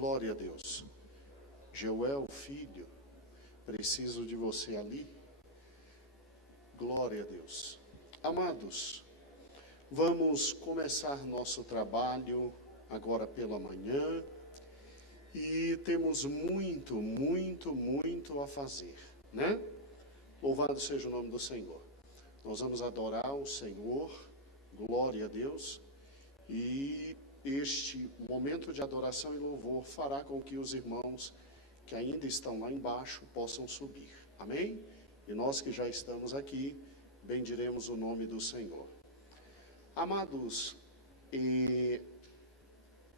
Glória a Deus. Joel, filho, preciso de você ali. Glória a Deus. Amados, vamos começar nosso trabalho agora pela manhã e temos muito a fazer, né? Louvado seja o nome do Senhor. Nós vamos adorar o Senhor, glória a Deus, e este momento de adoração e louvor fará com que os irmãos que ainda estão lá embaixo possam subir, amém? E nós que já estamos aqui, bendiremos o nome do Senhor. Amados,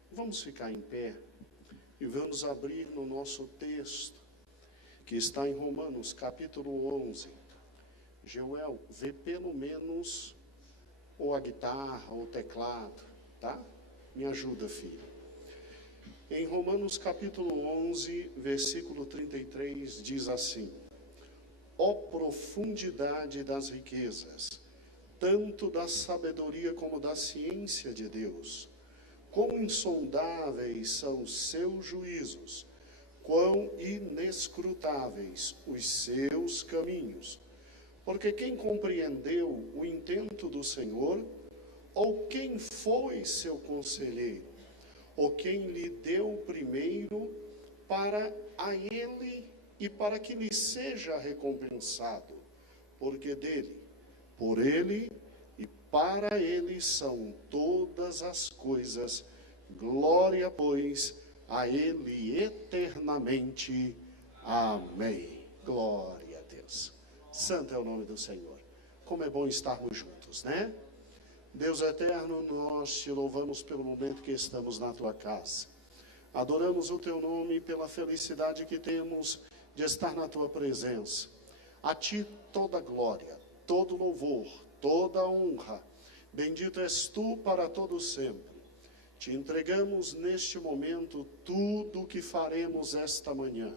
vamos ficar em pé e vamos abrir no nosso texto, que está em Romanos, capítulo 11. Joel, vê pelo menos ou a guitarra ou o teclado, tá? Me ajuda, filho. Em Romanos, capítulo 11, versículo 33, diz assim: ó profundidade das riquezas, tanto da sabedoria como da ciência de Deus, quão insondáveis são os seus juízos, quão inescrutáveis os seus caminhos. Porque quem compreendeu o intento do Senhor, ou quem foi seu conselheiro, ou quem lhe deu primeiro para a ele e para que lhe seja recompensado, porque dele, por ele e para ele são todas as coisas, glória, pois, a ele eternamente. Amém. Glória a Deus. Santo é o nome do Senhor. Como é bom estarmos juntos, né? Deus eterno, nós te louvamos pelo momento que estamos na tua casa. Adoramos o teu nome pela felicidade que temos de estar na tua presença. A ti toda glória, todo louvor, toda honra. Bendito és tu para todo sempre. Te entregamos neste momento tudo o que faremos esta manhã.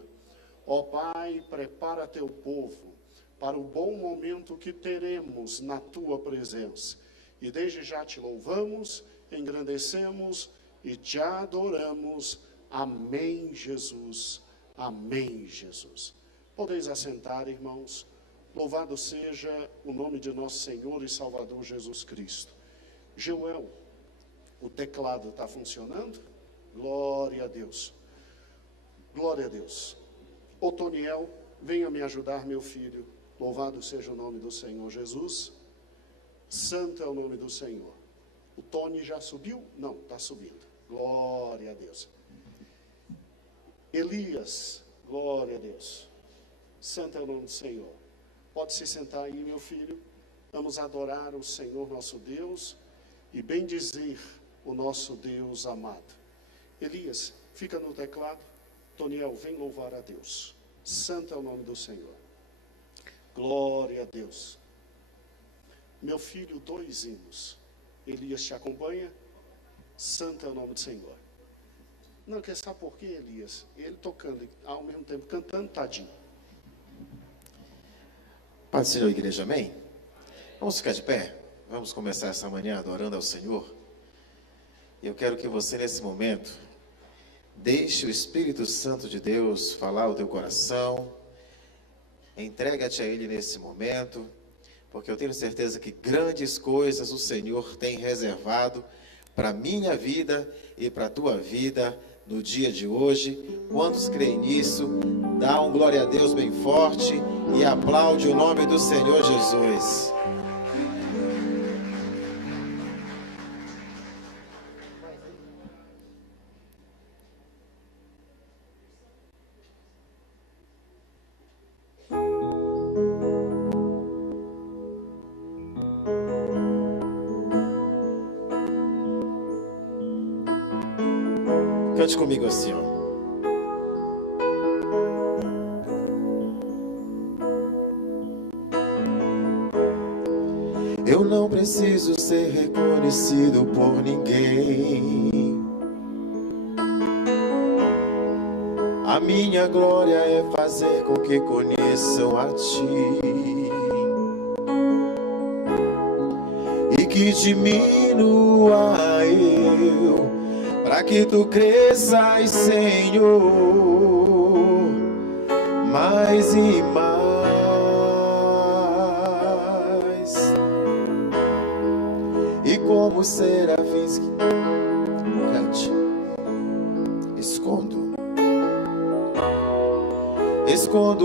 Ó Pai, prepara teu povo para o bom momento que teremos na tua presença. E desde já te louvamos, engrandecemos e te adoramos. Amém, Jesus. Amém, Jesus. Podeis assentar, irmãos. Louvado seja o nome de nosso Senhor e Salvador Jesus Cristo. Joel, o teclado está funcionando? Glória a Deus. Glória a Deus. Otoniel, venha me ajudar, meu filho. Louvado seja o nome do Senhor Jesus. Santo é o nome do Senhor. O Tony já subiu? Não, está subindo. Glória a Deus. Elias, glória a Deus. Santo é o nome do Senhor. Pode se sentar aí, meu filho. Vamos adorar o Senhor nosso Deus e bendizer o nosso Deus amado. Elias, fica no teclado. Toniel, vem louvar a Deus. Santo é o nome do Senhor. Glória a Deus. Meu filho, 2 hinos. Elias te acompanha. Santo é o nome do Senhor. Não, quer saber por quê, Elias? Ele tocando e ao mesmo tempo cantando, tadinho. Pai do Senhor, igreja, amém? Vamos ficar de pé? Vamos começar essa manhã adorando ao Senhor. Eu quero que você, nesse momento, deixe o Espírito Santo de Deus falar o teu coração. Entrega-te a Ele nesse momento, porque eu tenho certeza que grandes coisas o Senhor tem reservado para a minha vida e para a tua vida no dia de hoje. Quantos creem nisso? Dá um glória a Deus bem forte e aplaude o nome do Senhor Jesus. Cante comigo assim, ó. Eu não preciso ser reconhecido por ninguém. A minha glória é fazer com que conheçam a ti e que diminua eu, para que tu cresças, Senhor, mais e mais. E como serafins que cante, escondo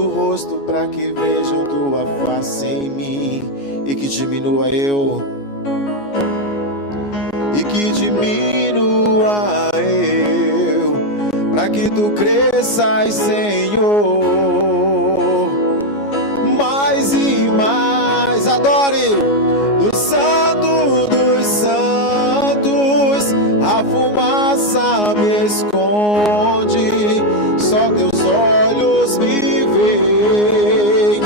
o rosto para que vejam tua face em mim e que diminua eu, para que tu cresças, Senhor, mais e mais. Adore no Santo dos Santos, a fumaça me esconde, só teus olhos me veem.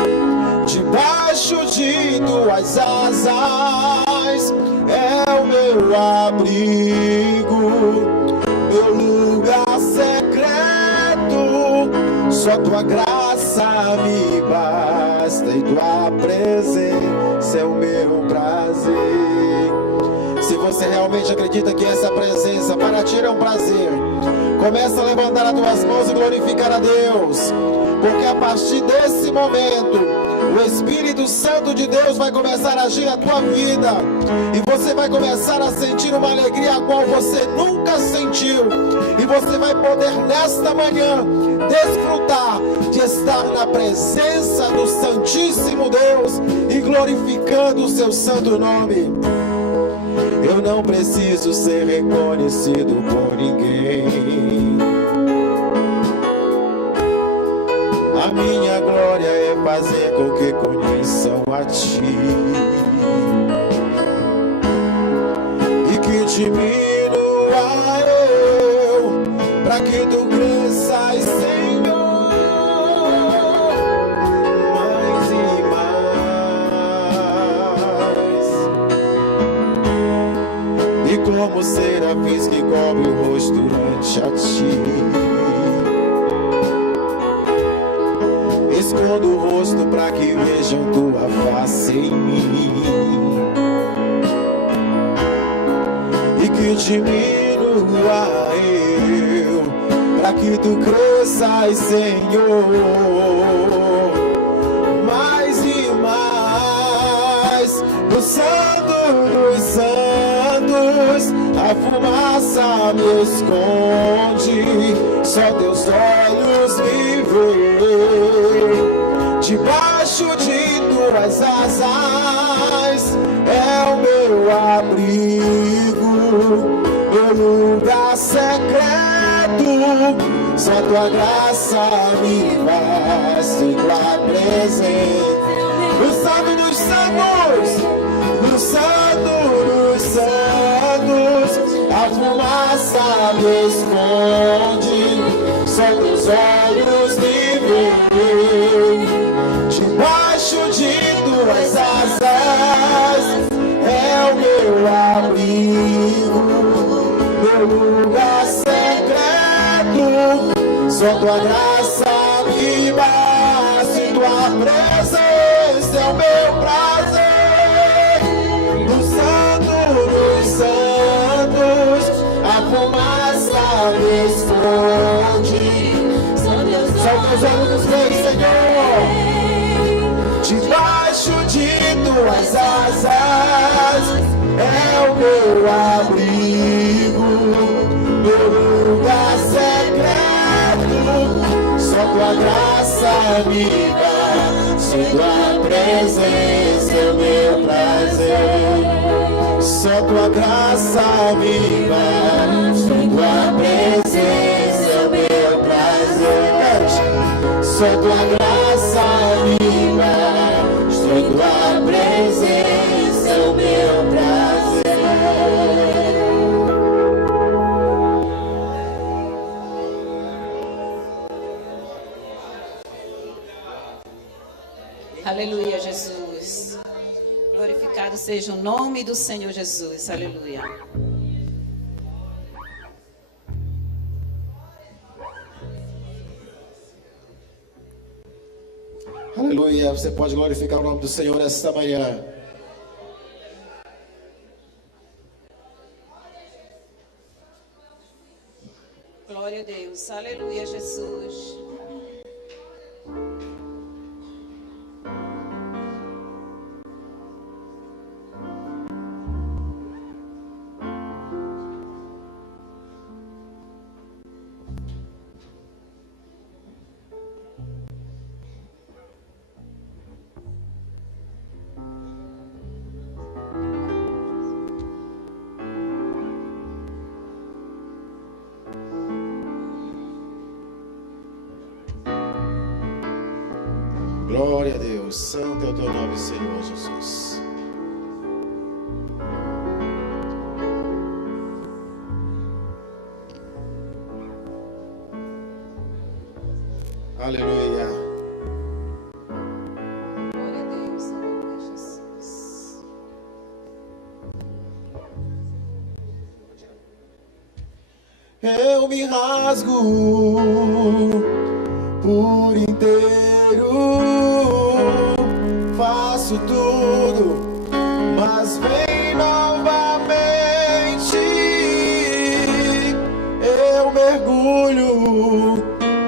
Debaixo de tuas asas é o meu abrigo, meu lugar secreto. Só tua graça me basta e tua presença é o meu prazer. Se você realmente acredita que essa presença para ti é um prazer, começa a levantar as tuas mãos e glorificar a Deus, porque a partir desse momento o Espírito Santo de Deus vai começar a agir na tua vida e você vai começar a sentir uma alegria a qual você nunca sentiu, e você vai poder nesta manhã desfrutar de estar na presença do Santíssimo Deus e glorificando o seu santo nome. Eu não preciso ser reconhecido por ninguém. A minha glória é fazer com que conheçam a ti e que diminua eu, para que tu cresças, Senhor, mais e mais. E como serafins que cobre o rosto ante a ti, escondo o rosto para que vejam tua face em mim e que diminua eu, para que tu cresças, Senhor, mais e mais. No Santo dos Santos a fumaça me esconde, só teus olhos me veem. Debaixo de tuas asas é o meu abrigo, meu lugar secreto. Só tua graça me basta e tua presença. No Santo dos Santos, no Santo dos Santos, a fumaça me esconde, só teus olhos me veem. Debaixo de tuas asas é o meu abrigo, meu lugar secreto. Só tua graça me basta e tua presença é o meu prazer. No Santo dos Santos a fumaça me esconde, só teus olhos veem, Senhor. Debaixo de tuas asas é o meu abrigo, meu lugar secreto. Só tua graça me dá, só tua presença é o meu prazer. Só tua graça me dá, só tua presença é o meu prazer. Só tua graça me dá, só tua presença é o meu prazer. Aleluia, Jesus. Glorificado seja o nome do Senhor Jesus. Aleluia. Aleluia. Você pode glorificar o nome do Senhor esta manhã. Glória a Deus. Aleluia, Jesus. Glória a Deus, santo é o teu nome, Senhor Jesus. Aleluia. Glória a Deus. Aleluia, Jesus. Eu me rasgo por inteiro, faço tudo, mas vem novamente. Eu mergulho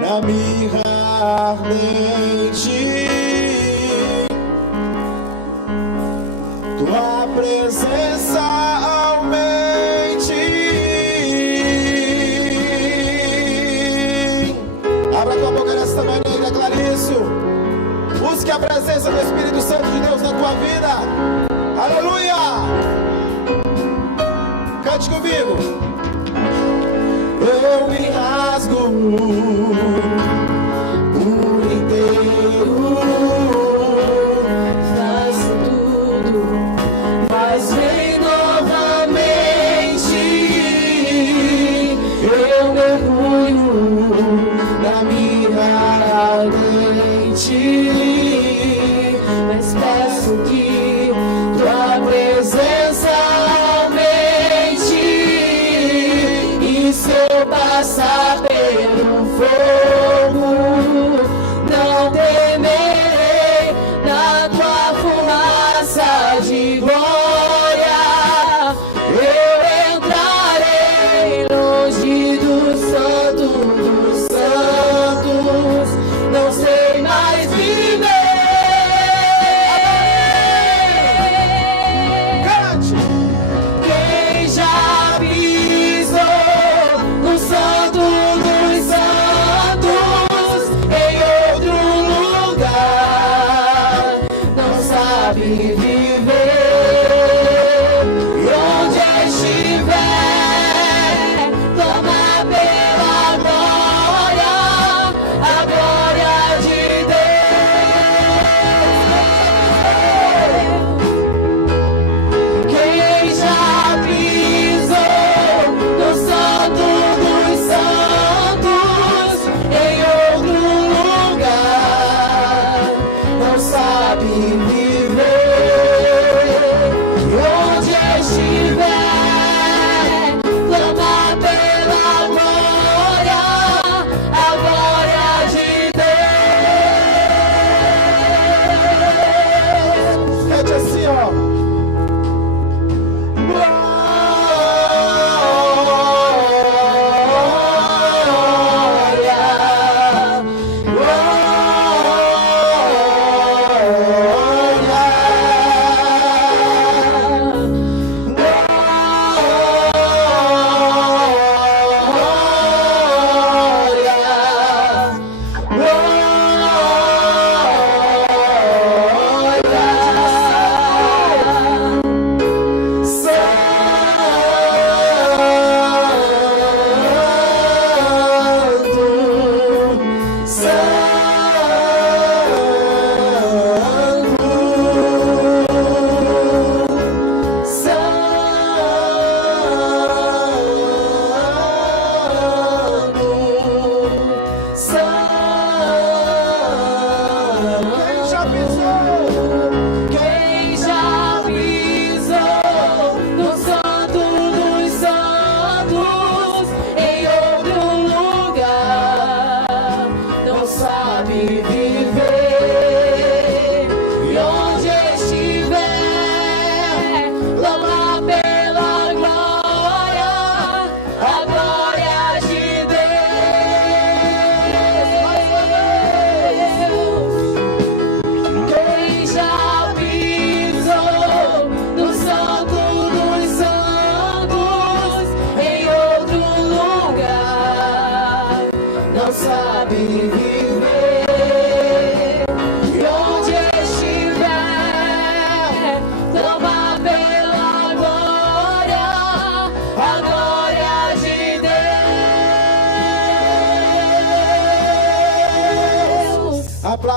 na mirra ardente. Tua presença aumente. Abra tua boca nesta manhã e declare isso. Busque a presença do Espírito Santo de Deus na tua vida. Aleluia! Cante comigo. Eu me rasgo por inteiro, Faço tudo, mas vem novamente. Eu mergulho na mirra ardente, mas peço que tua presença aumente. E se eu passar pelo fogo, não temerei, na tua fumaça de glória eu entrarei longe do santo dos santos, não sei mais viver. cante! Quem já pisou no santo dos santos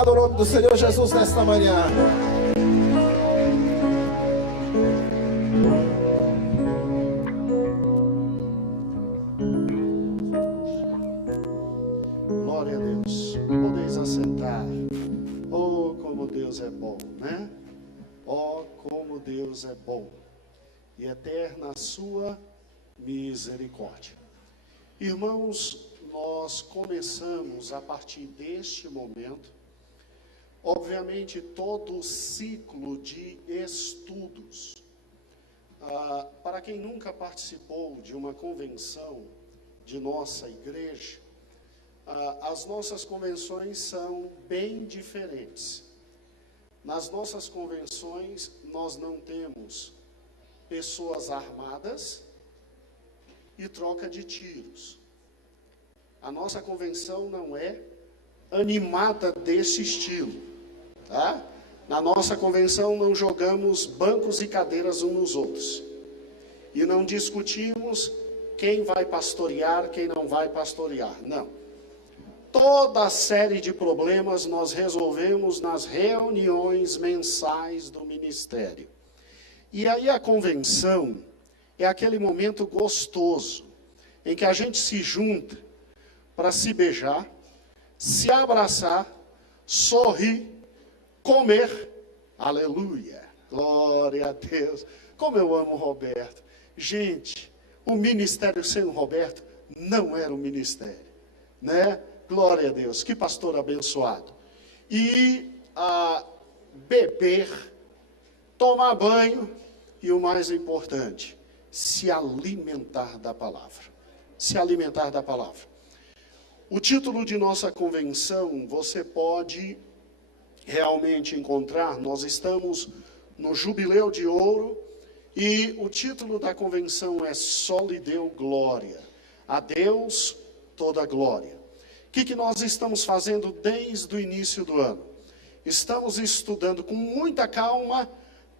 Louvado o nome do Senhor Jesus nesta manhã. Glória a Deus. Podeis assentar. Oh, como Deus é bom, né? Oh, como Deus é bom. E eterna a sua misericórdia. Irmãos, nós começamos a partir deste momento, obviamente, todo o ciclo de estudos. Para quem nunca participou de uma convenção de nossa igreja, as nossas convenções são bem diferentes. Nas nossas convenções, nós não temos pessoas armadas e troca de tiros. A nossa convenção não é animada desse estilo, tá? Na nossa convenção não jogamos bancos e cadeiras uns nos outros. E não discutimos quem vai pastorear, quem não vai pastorear, não. Toda a série de problemas nós resolvemos nas reuniões mensais do ministério. E aí a convenção é aquele momento gostoso, em que a gente se junta para se beijar, se abraçar, sorrir, comer. Aleluia, glória a Deus. Como eu amo o Roberto. Gente, o ministério sem o Roberto não era um ministério, né? Glória a Deus, que pastor abençoado. E beber, tomar banho e o mais importante, se alimentar da palavra. Se alimentar da palavra. O título de nossa convenção, você pode realmente encontrar, nós estamos no Jubileu de Ouro, e o título da convenção é Só lhe deu glória. A Deus toda glória. O que nós estamos fazendo desde o início do ano? Estamos estudando com muita calma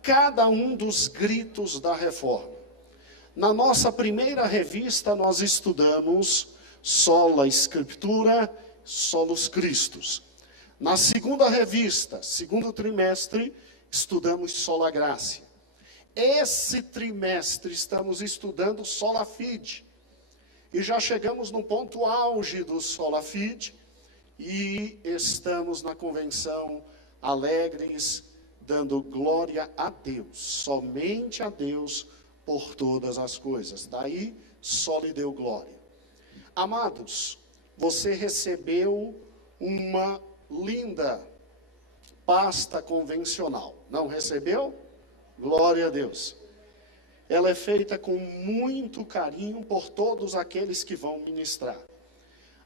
cada um dos gritos da reforma. Na nossa primeira revista, nós estudamos Sola Escritura, Solus Christus. Na segunda revista, segundo trimestre, estudamos Sola Gratia. Esse trimestre estamos estudando Sola Fide. E já chegamos no ponto auge do Sola Fide. E estamos na convenção alegres, dando glória a Deus. Somente a Deus por todas as coisas. Daí, só lhe deu glória. Amados, você recebeu uma linda pasta convencional. Não recebeu? Glória a Deus. Ela é feita com muito carinho por todos aqueles que vão ministrar.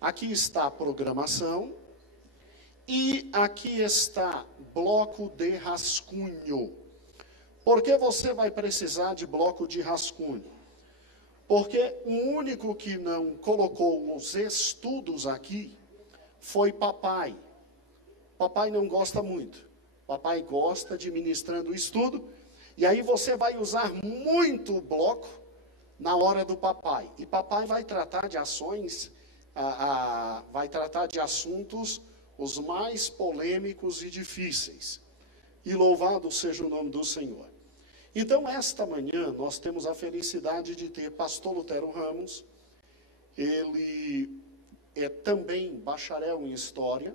Aqui está a programação e aqui está bloco de rascunho. Por que você vai precisar de bloco de rascunho? Porque o único que não colocou os estudos aqui foi papai. Papai não gosta muito. Papai gosta de ministrando o estudo. E aí você vai usar muito o bloco na hora do papai. E papai vai tratar de ações, vai tratar de assuntos os mais polêmicos e difíceis. E louvado seja o nome do Senhor. Então, esta manhã, nós temos a felicidade de ter pastor Lutero Ramos. Ele é também bacharel em História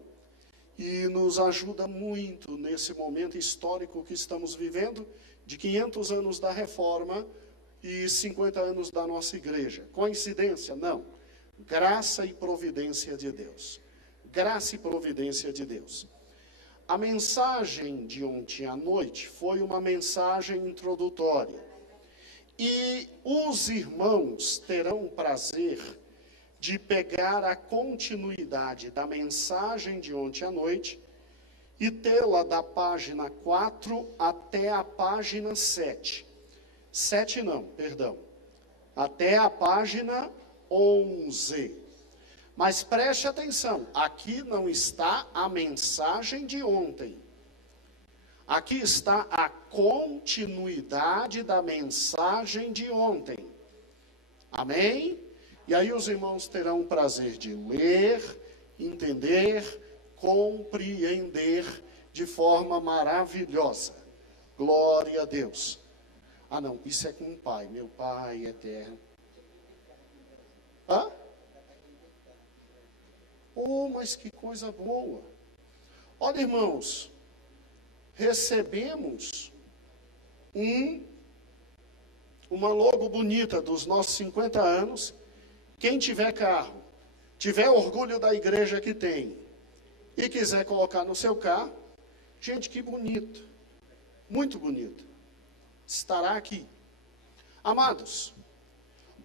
e nos ajuda muito nesse momento histórico que estamos vivendo, de 500 anos da Reforma e 50 anos da nossa igreja. Coincidência? Não. Graça e providência de Deus. Graça e providência de Deus. A mensagem de ontem à noite foi uma mensagem introdutória. E os irmãos terão o prazer de pegar a continuidade da mensagem de ontem à noite e tê-la da página 4 até a página 7. 7 não, perdão. Até a página 11. Mas preste atenção, aqui não está a mensagem de ontem. Aqui está a continuidade da mensagem de ontem. Amém? E aí os irmãos terão o prazer de ler, entender, compreender de forma maravilhosa. Glória a Deus. Ah, não, isso é com o Pai, meu Pai eterno. Hã? Oh, mas que coisa boa. Olha, irmãos, recebemos uma logo bonita dos nossos 50 anos. Quem tiver carro, tiver orgulho da igreja que tem, e quiser colocar no seu carro, gente, que bonito, muito bonito, estará aqui. Amados,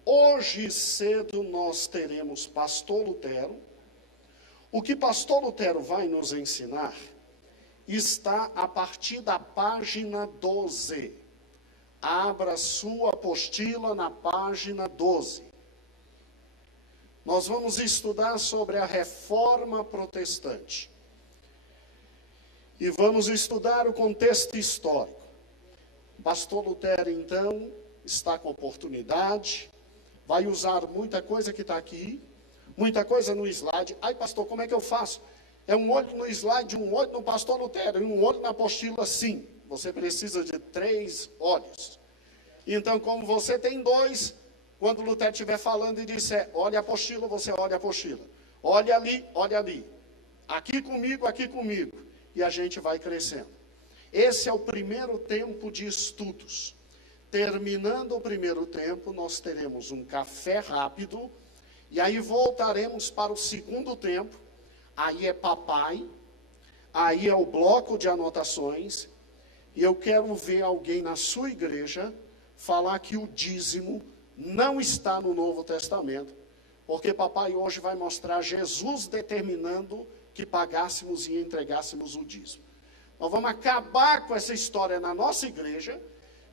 hoje cedo nós teremos Pastor Lutero. O que Pastor Lutero vai nos ensinar está a partir da página 12. Abra sua apostila na página 12. Nós vamos estudar sobre a Reforma Protestante. E vamos estudar o contexto histórico. Pastor Lutero, então, está com oportunidade, vai usar muita coisa que está aqui, muita coisa no slide. Ai, pastor, como é que eu faço? É um olho no slide, um olho no Pastor Lutero e um olho na apostila, sim. Você precisa de 3 olhos. Então, como você tem 2, quando Lutero estiver falando e disser, olha a apostila, você olha a apostila. Olha ali, olha ali. Aqui comigo, aqui comigo. E a gente vai crescendo. Esse é o primeiro tempo de estudos. Terminando o primeiro tempo, nós teremos um café rápido. E aí voltaremos para o segundo tempo. Aí é papai. Aí é o bloco de anotações. E eu quero ver alguém na sua igreja falar que o dízimo não está no Novo Testamento. Porque papai hoje vai mostrar Jesus determinando que pagássemos e entregássemos o dízimo. Nós vamos acabar com essa história na nossa igreja,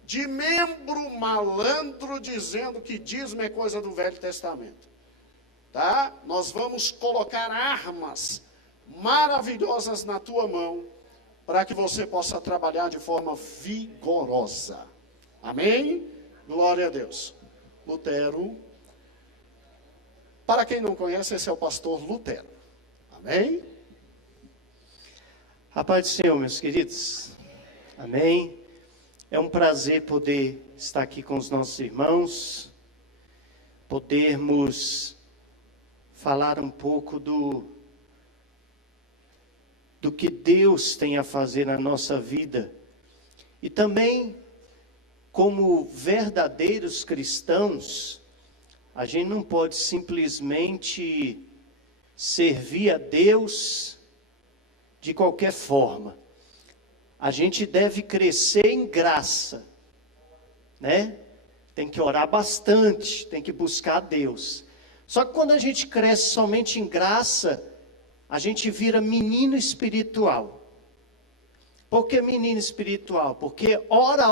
de membro malandro dizendo que dízimo é coisa do Velho Testamento. Tá? Nós vamos colocar armas maravilhosas na tua mão, para que você possa trabalhar de forma vigorosa. Amém? Glória a Deus. Lutero, para quem não conhece, esse é o pastor Lutero. Amém? A paz do Senhor, meus queridos. Amém. É um prazer poder estar aqui com os nossos irmãos, podermos falar um pouco do que Deus tem a fazer na nossa vida. E também, como verdadeiros cristãos, a gente não pode simplesmente servir a Deus de qualquer forma. A gente deve crescer em graça, né? Tem que orar bastante, tem que buscar a Deus. Só que quando a gente cresce somente em graça, a gente vira menino espiritual. Por que menino espiritual? Porque ora,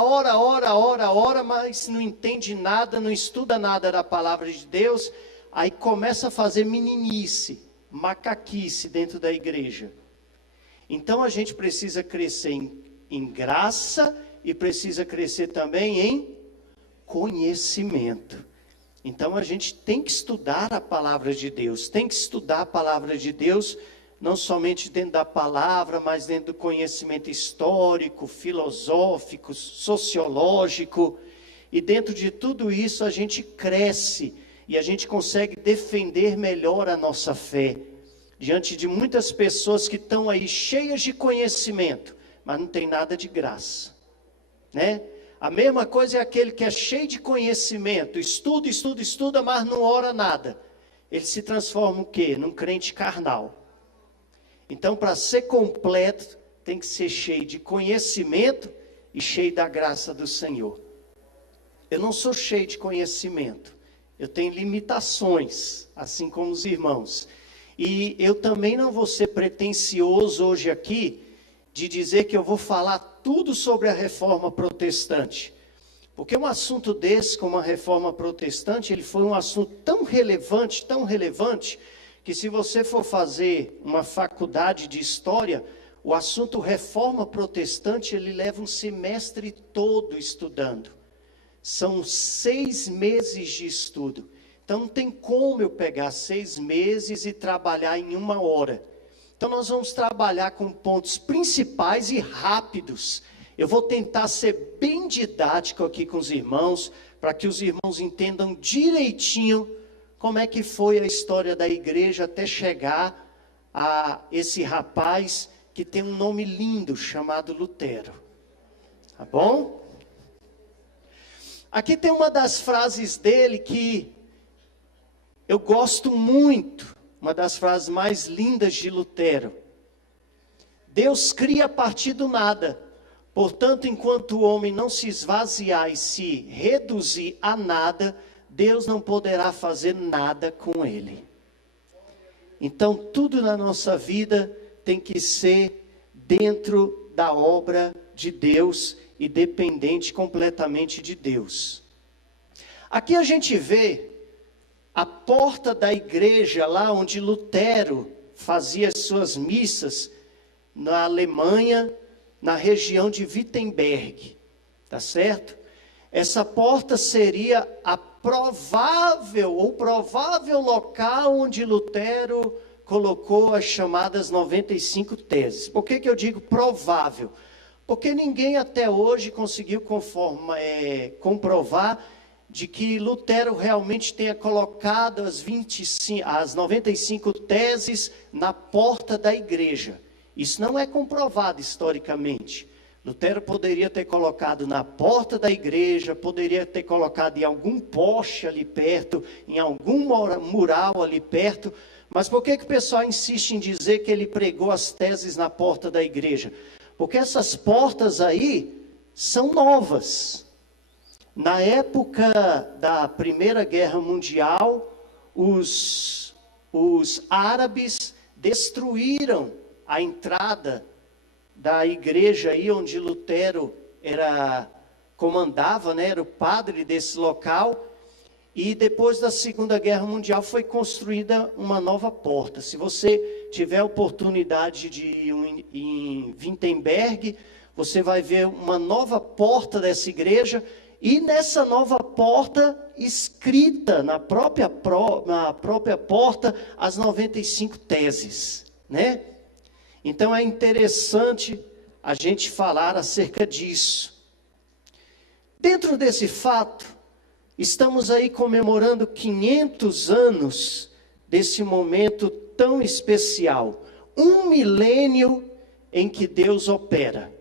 mas não entende nada, não estuda nada da palavra de Deus, aí começa a fazer meninice, macaquice dentro da igreja. Então a gente precisa crescer em graça e precisa crescer também em conhecimento. Então a gente tem que estudar a palavra de Deus, tem que estudar a palavra de Deus, não somente dentro da palavra, mas dentro do conhecimento histórico, filosófico, sociológico. E dentro de tudo isso a gente cresce e a gente consegue defender melhor a nossa fé. Diante de muitas pessoas que estão aí cheias de conhecimento, mas não tem nada de graça, né? A mesma coisa é aquele que é cheio de conhecimento, estuda, mas não ora nada. Ele se transforma o quê? Num crente carnal. Então, para ser completo, tem que ser cheio de conhecimento e cheio da graça do Senhor. Eu não sou cheio de conhecimento, eu tenho limitações, assim como os irmãos. E eu também não vou ser pretensioso hoje aqui, de dizer que eu vou falar tudo sobre a reforma protestante. Porque um assunto desse, como a reforma protestante, ele foi um assunto tão relevante, que se você for fazer uma faculdade de história, o assunto reforma protestante, ele leva um semestre todo estudando. São 6 meses de estudo. Então não tem como eu pegar 6 meses e trabalhar em 1 hora. Então nós vamos trabalhar com pontos principais e rápidos. Eu vou tentar ser bem didático aqui com os irmãos, para que os irmãos entendam direitinho como é que foi a história da igreja até chegar a esse rapaz que tem um nome lindo chamado Lutero. Tá bom? Aqui tem uma das frases dele que eu gosto muito, uma das frases mais lindas de Lutero. Deus cria a partir do nada. Portanto, enquanto o homem não se esvaziar e se reduzir a nada, Deus não poderá fazer nada com ele. Então, tudo na nossa vida tem que ser dentro da obra de Deus e dependente completamente de Deus. Aqui a gente vê a porta da igreja, lá onde Lutero fazia as suas missas, na Alemanha, na região de Wittenberg, tá certo? Essa porta seria a provável local onde Lutero colocou as chamadas 95 teses. Por que eu digo provável? Porque ninguém até hoje conseguiu comprovar de que Lutero realmente tenha colocado as 95 teses na porta da igreja. Isso não é comprovado historicamente. Lutero poderia ter colocado na porta da igreja, poderia ter colocado em algum poste ali perto, em algum mural ali perto. Mas por que o pessoal insiste em dizer que ele pregou as teses na porta da igreja? Porque essas portas aí são novas. Na época da Primeira Guerra Mundial, os árabes destruíram a entrada da igreja aí onde Lutero comandava, né, era o padre desse local. E depois da Segunda Guerra Mundial foi construída uma nova porta. Se você tiver a oportunidade de ir em Wittenberg, você vai ver uma nova porta dessa igreja. E nessa nova porta, escrita na própria porta, as 95 teses, né? Então é interessante a gente falar acerca disso. Dentro desse fato, estamos aí comemorando 500 anos desse momento tão especial. Um milênio em que Deus opera.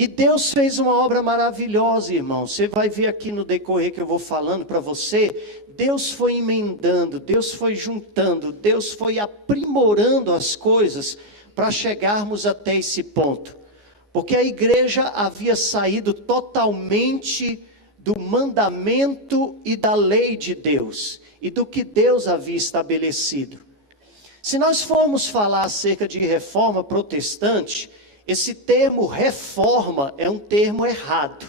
E Deus fez uma obra maravilhosa, irmão. Você vai ver aqui no decorrer que eu vou falando para você. Deus foi emendando, Deus foi juntando, Deus foi aprimorando as coisas para chegarmos até esse ponto. Porque a igreja havia saído totalmente do mandamento e da lei de Deus, e do que Deus havia estabelecido. Se nós formos falar acerca de reforma protestante, esse termo reforma é um termo errado.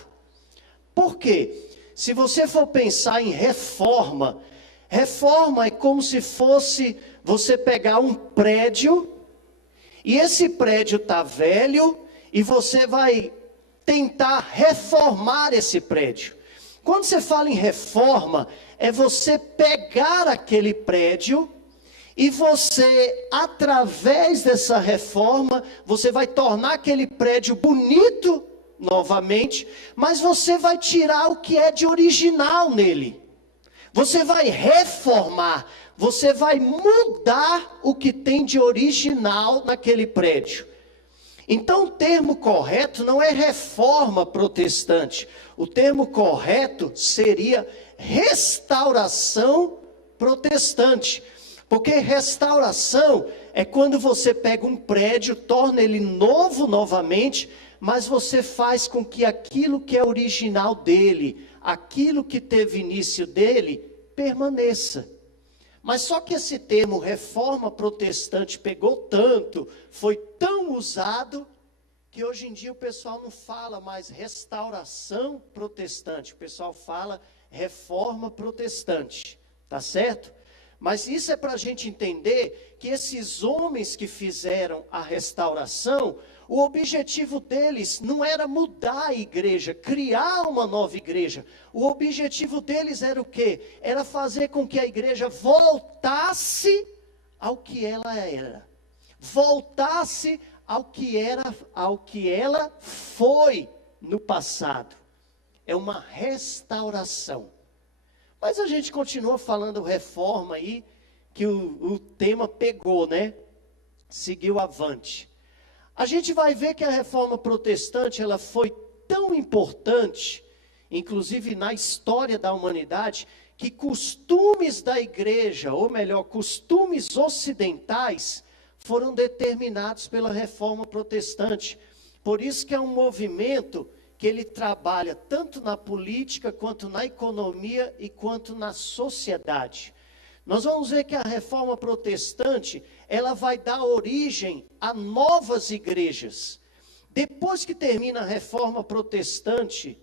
Por quê? Se você for pensar em reforma, reforma é como se fosse você pegar um prédio, e esse prédio está velho, e você vai tentar reformar esse prédio. Quando você fala em reforma, é você pegar aquele prédio e você, através dessa reforma, você vai tornar aquele prédio bonito novamente, mas você vai tirar o que é de original nele. Você vai reformar, você vai mudar o que tem de original naquele prédio. Então o termo correto não é reforma protestante. O termo correto seria restauração protestante. Porque restauração é quando você pega um prédio, torna ele novo novamente, mas você faz com que aquilo que é original dele, aquilo que teve início dele, permaneça. Mas só que esse termo reforma protestante pegou tanto, foi tão usado, que hoje em dia o pessoal não fala mais restauração protestante, o pessoal fala reforma protestante, tá certo? Mas isso é para a gente entender que esses homens que fizeram a restauração, o objetivo deles não era mudar a igreja, criar uma nova igreja. O objetivo deles era o quê? Era fazer com que a igreja voltasse ao que ela era. voltasse ao que ela foi no passado. É uma restauração. Mas a gente continua falando reforma aí, que o tema pegou, né? Seguiu avante. A gente vai ver que a reforma protestante, ela foi tão importante, inclusive na história da humanidade, que costumes da igreja, ou melhor, costumes ocidentais, foram determinados pela reforma protestante. Por isso que é um movimento que ele trabalha tanto na política, quanto na economia e quanto na sociedade. Nós vamos ver que a reforma protestante, ela vai dar origem a novas igrejas. Depois que termina a reforma protestante,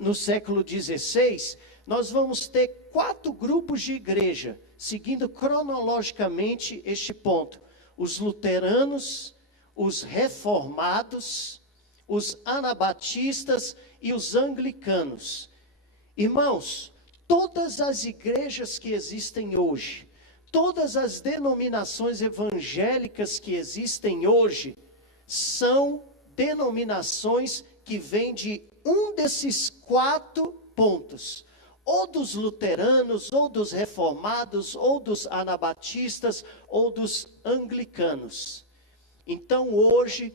no século XVI, nós vamos ter 4 grupos de igreja, seguindo cronologicamente este ponto: os luteranos, os reformados, os anabatistas e os anglicanos. Irmãos, todas as igrejas que existem hoje, todas as denominações evangélicas que existem hoje, são denominações que vêm de um desses 4 pontos: ou dos luteranos, ou dos reformados, ou dos anabatistas, ou dos anglicanos. Então hoje,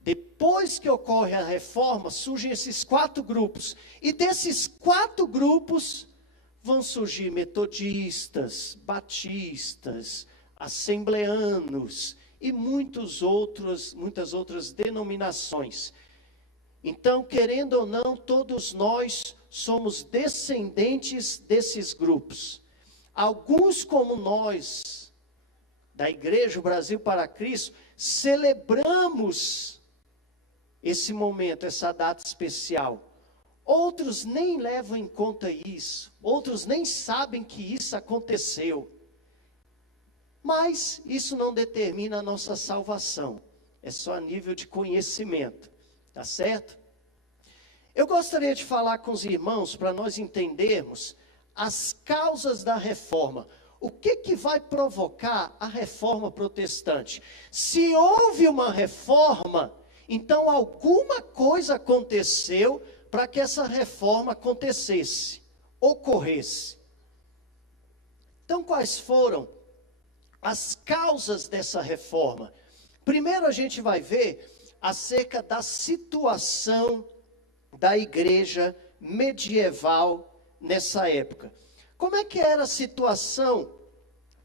depois que ocorre a reforma, surgem esses 4 grupos. E desses 4 grupos vão surgir metodistas, batistas, assembleanos e muitas outras denominações. Então, querendo ou não, todos nós somos descendentes desses grupos. Alguns, como nós, da Igreja Brasil para Cristo, celebramos esse momento, essa data especial. Outros nem levam em conta isso, outros nem sabem que isso aconteceu. Mas isso não determina a nossa salvação, é só a nível de conhecimento, tá certo? Eu gostaria de falar com os irmãos para nós entendermos as causas da reforma. O que vai provocar a reforma protestante? Se houve uma reforma, então alguma coisa aconteceu para que essa reforma acontecesse, ocorresse. Então, quais foram as causas dessa reforma? Primeiro a gente vai ver acerca da situação da igreja medieval nessa época. Como é que era a situação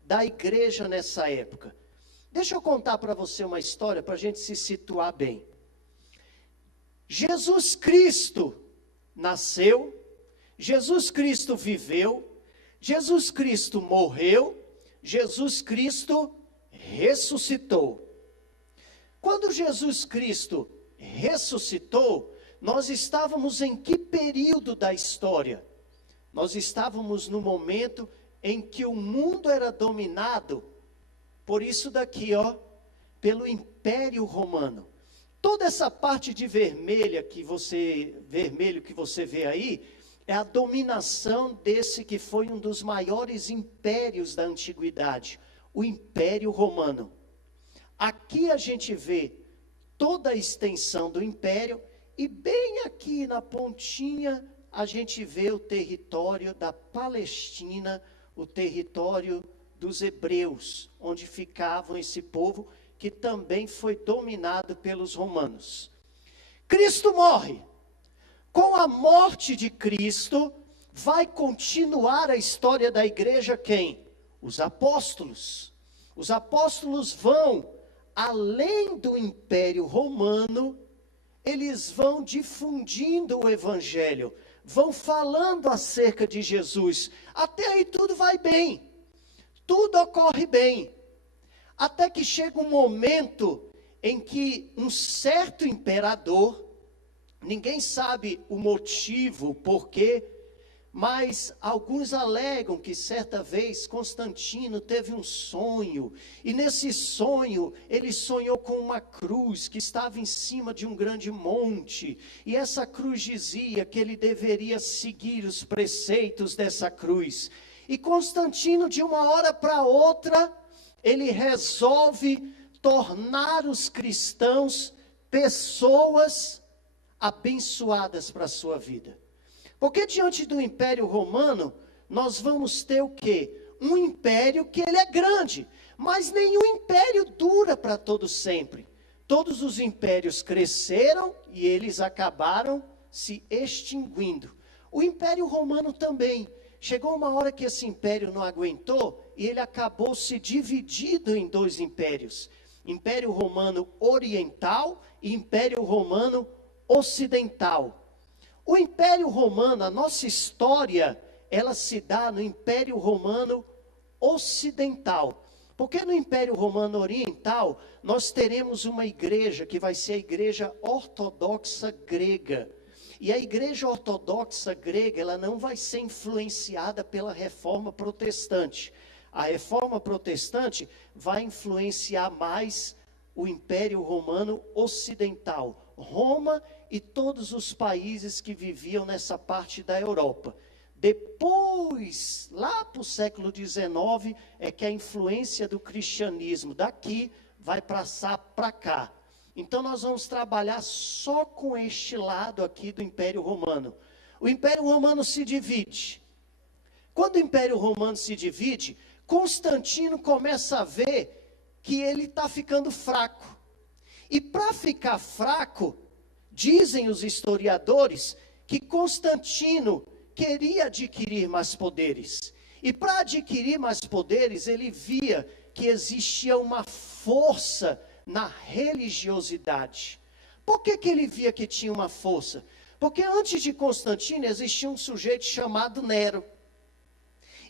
da igreja nessa época? Deixa eu contar para você uma história para a gente se situar bem. Jesus Cristo nasceu, Jesus Cristo viveu, Jesus Cristo morreu, Jesus Cristo ressuscitou. Quando Jesus Cristo ressuscitou, nós estávamos em que período da história? Nós estávamos no momento em que o mundo era dominado por isso daqui, ó, pelo Império Romano. Toda essa parte de vermelho que você vê aí, é a dominação desse que foi um dos maiores impérios da antiguidade, o Império Romano. Aqui a gente vê toda a extensão do império, e bem aqui na pontinha a gente vê o território da Palestina, o território dos hebreus, onde ficavam esse povo que também foi dominado pelos romanos. Cristo morre. Com a morte de Cristo, vai continuar a história da igreja quem? Os apóstolos. Os apóstolos vão, além do Império Romano, eles vão difundindo o Evangelho, vão falando acerca de Jesus. Até aí tudo vai bem, tudo ocorre bem. Até que chega um momento em que um certo imperador, ninguém sabe o motivo, o porquê, mas alguns alegam que certa vez Constantino teve um sonho, e nesse sonho ele sonhou com uma cruz que estava em cima de um grande monte, e essa cruz dizia que ele deveria seguir os preceitos dessa cruz. E Constantino, de uma hora para outra, ele resolve tornar os cristãos pessoas abençoadas para a sua vida. Porque diante do Império Romano, nós vamos ter o quê? Um império que ele é grande, mas nenhum império dura para todo sempre. Todos os impérios cresceram e eles acabaram se extinguindo. O Império Romano também. Chegou uma hora que esse império não aguentou e ele acabou se dividindo em dois impérios. Império Romano Oriental e Império Romano Ocidental. O Império Romano, a nossa história, ela se dá no Império Romano Ocidental. Porque no Império Romano Oriental, nós teremos uma igreja que vai ser a Igreja Ortodoxa Grega. E a Igreja Ortodoxa Grega, ela não vai ser influenciada pela Reforma Protestante. A Reforma Protestante vai influenciar mais o Império Romano Ocidental. Roma e todos os países que viviam nessa parte da Europa. Depois, lá para o século XIX, é que a influência do cristianismo daqui vai passar para cá. Então nós vamos trabalhar só com este lado aqui do Império Romano. O Império Romano se divide. Quando o Império Romano se divide, Constantino começa a ver que ele está ficando fraco. E para ficar fraco, dizem os historiadores que Constantino queria adquirir mais poderes. E para adquirir mais poderes, ele via que existia uma força na religiosidade. Por que ele via que tinha uma força? Porque antes de Constantino existia um sujeito chamado Nero.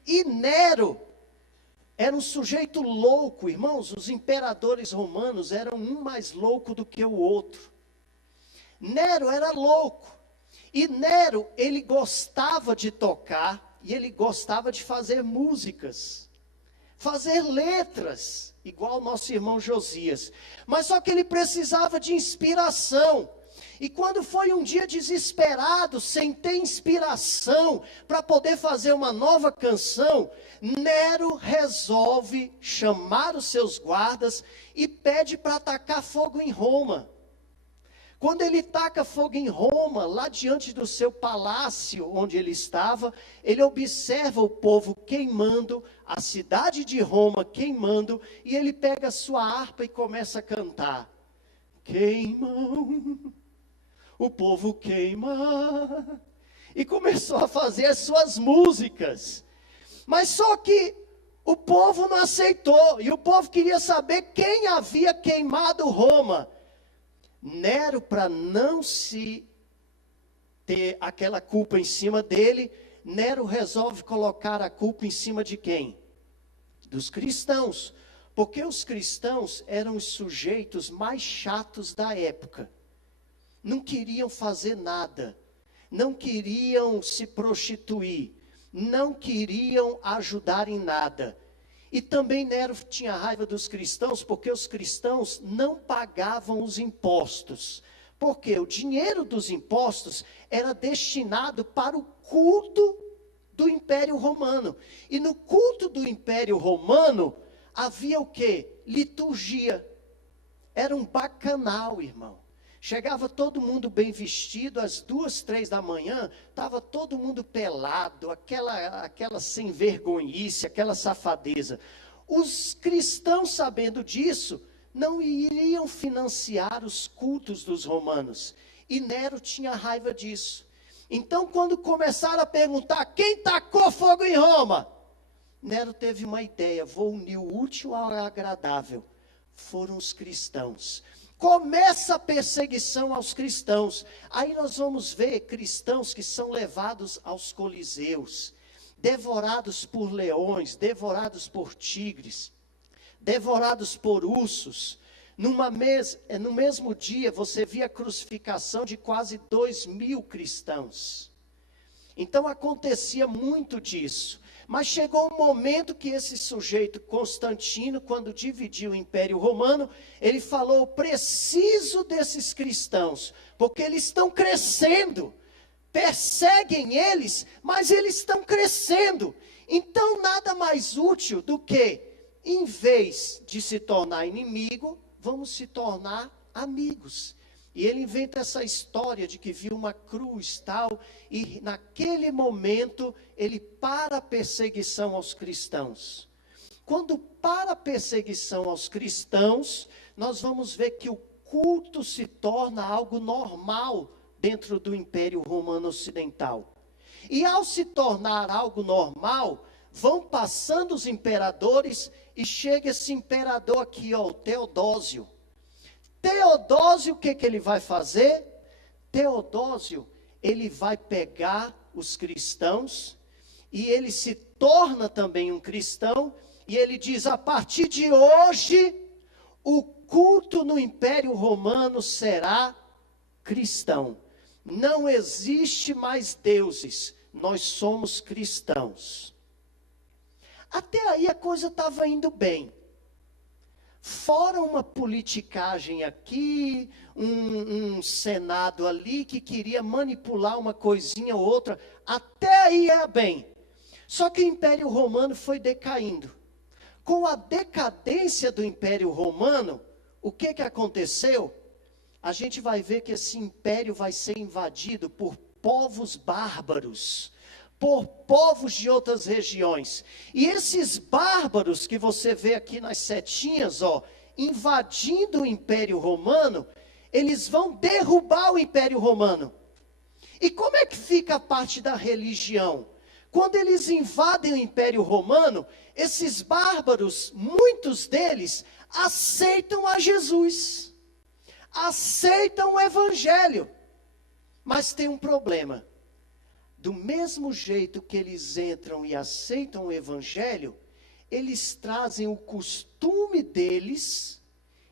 E Nero era um sujeito louco, irmãos. Os imperadores romanos eram um mais louco do que o outro. Nero era louco. E Nero, ele gostava de tocar e ele gostava de fazer músicas, fazer letras, igual o nosso irmão Josias. Mas só que ele precisava de inspiração. E quando foi um dia desesperado, sem ter inspiração para poder fazer uma nova canção, Nero resolve chamar os seus guardas e pede para atacar fogo em Roma. Quando ele taca fogo em Roma, lá diante do seu palácio onde ele estava, ele observa o povo queimando, a cidade de Roma queimando, e ele pega a sua harpa e começa a cantar. Queimam, o povo queima, e começou a fazer as suas músicas. Mas só que o povo não aceitou, e o povo queria saber quem havia queimado Roma. Nero, para não se ter aquela culpa em cima dele, Nero resolve colocar a culpa em cima de quem? Dos cristãos. Porque os cristãos eram os sujeitos mais chatos da época. Não queriam fazer nada. Não queriam se prostituir. Não queriam ajudar em nada. E também Nero tinha raiva dos cristãos, porque os cristãos não pagavam os impostos. Porque o dinheiro dos impostos era destinado para o culto do Império Romano. E no culto do Império Romano, havia o quê? Liturgia. Era um bacanal, irmão. Chegava todo mundo bem vestido, às 2, 3 da manhã, estava todo mundo pelado, aquela sem vergonhice, aquela safadeza. Os cristãos, sabendo disso, não iriam financiar os cultos dos romanos. E Nero tinha raiva disso. Então, quando começaram a perguntar quem tacou fogo em Roma, Nero teve uma ideia: vou unir o útil ao agradável. Foram os cristãos. Começa a perseguição aos cristãos. Aí nós vamos ver cristãos que são levados aos coliseus, devorados por leões, devorados por tigres, devorados por ursos. No mesmo dia você via a crucificação de quase 2.000 cristãos. Então acontecia muito disso. Mas chegou um momento que esse sujeito, Constantino, quando dividiu o Império Romano, ele falou: preciso desses cristãos, porque eles estão crescendo. Perseguem eles, mas eles estão crescendo. Então nada mais útil do que em vez de se tornar inimigo, vamos se tornar amigos. E ele inventa essa história de que viu uma cruz tal, e naquele momento ele para a perseguição aos cristãos. Quando para a perseguição aos cristãos, nós vamos ver que o culto se torna algo normal dentro do Império Romano Ocidental. E ao se tornar algo normal, vão passando os imperadores e chega esse imperador aqui, ó, o Teodósio. Teodósio, o que ele vai fazer? Teodósio, ele vai pegar os cristãos e ele se torna também um cristão e ele diz, a partir de hoje, o culto no Império Romano será cristão. Não existe mais deuses, nós somos cristãos. Até aí a coisa estava indo bem. Fora uma politicagem aqui, um senado ali que queria manipular uma coisinha ou outra, até aí ia bem. Só que o Império Romano foi decaindo. Com a decadência do Império Romano, o que aconteceu? A gente vai ver que esse império vai ser invadido por povos bárbaros, por povos de outras regiões. E esses bárbaros que você vê aqui nas setinhas, ó, invadindo o Império Romano, eles vão derrubar o Império Romano. E como é que fica a parte da religião? Quando eles invadem o Império Romano, esses bárbaros, muitos deles, aceitam a Jesus, aceitam o Evangelho. Mas tem um problema. Do mesmo jeito que eles entram e aceitam o Evangelho, eles trazem o costume deles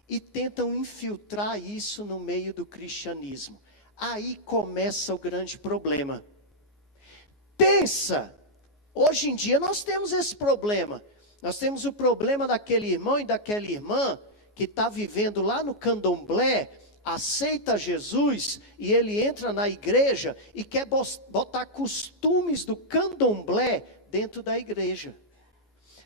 e tentam infiltrar isso no meio do cristianismo. Aí começa o grande problema. Pensa, hoje em dia nós temos esse problema. Nós temos o problema daquele irmão e daquela irmã que está vivendo lá no candomblé, aceita Jesus e ele entra na igreja e quer botar costumes do candomblé dentro da igreja.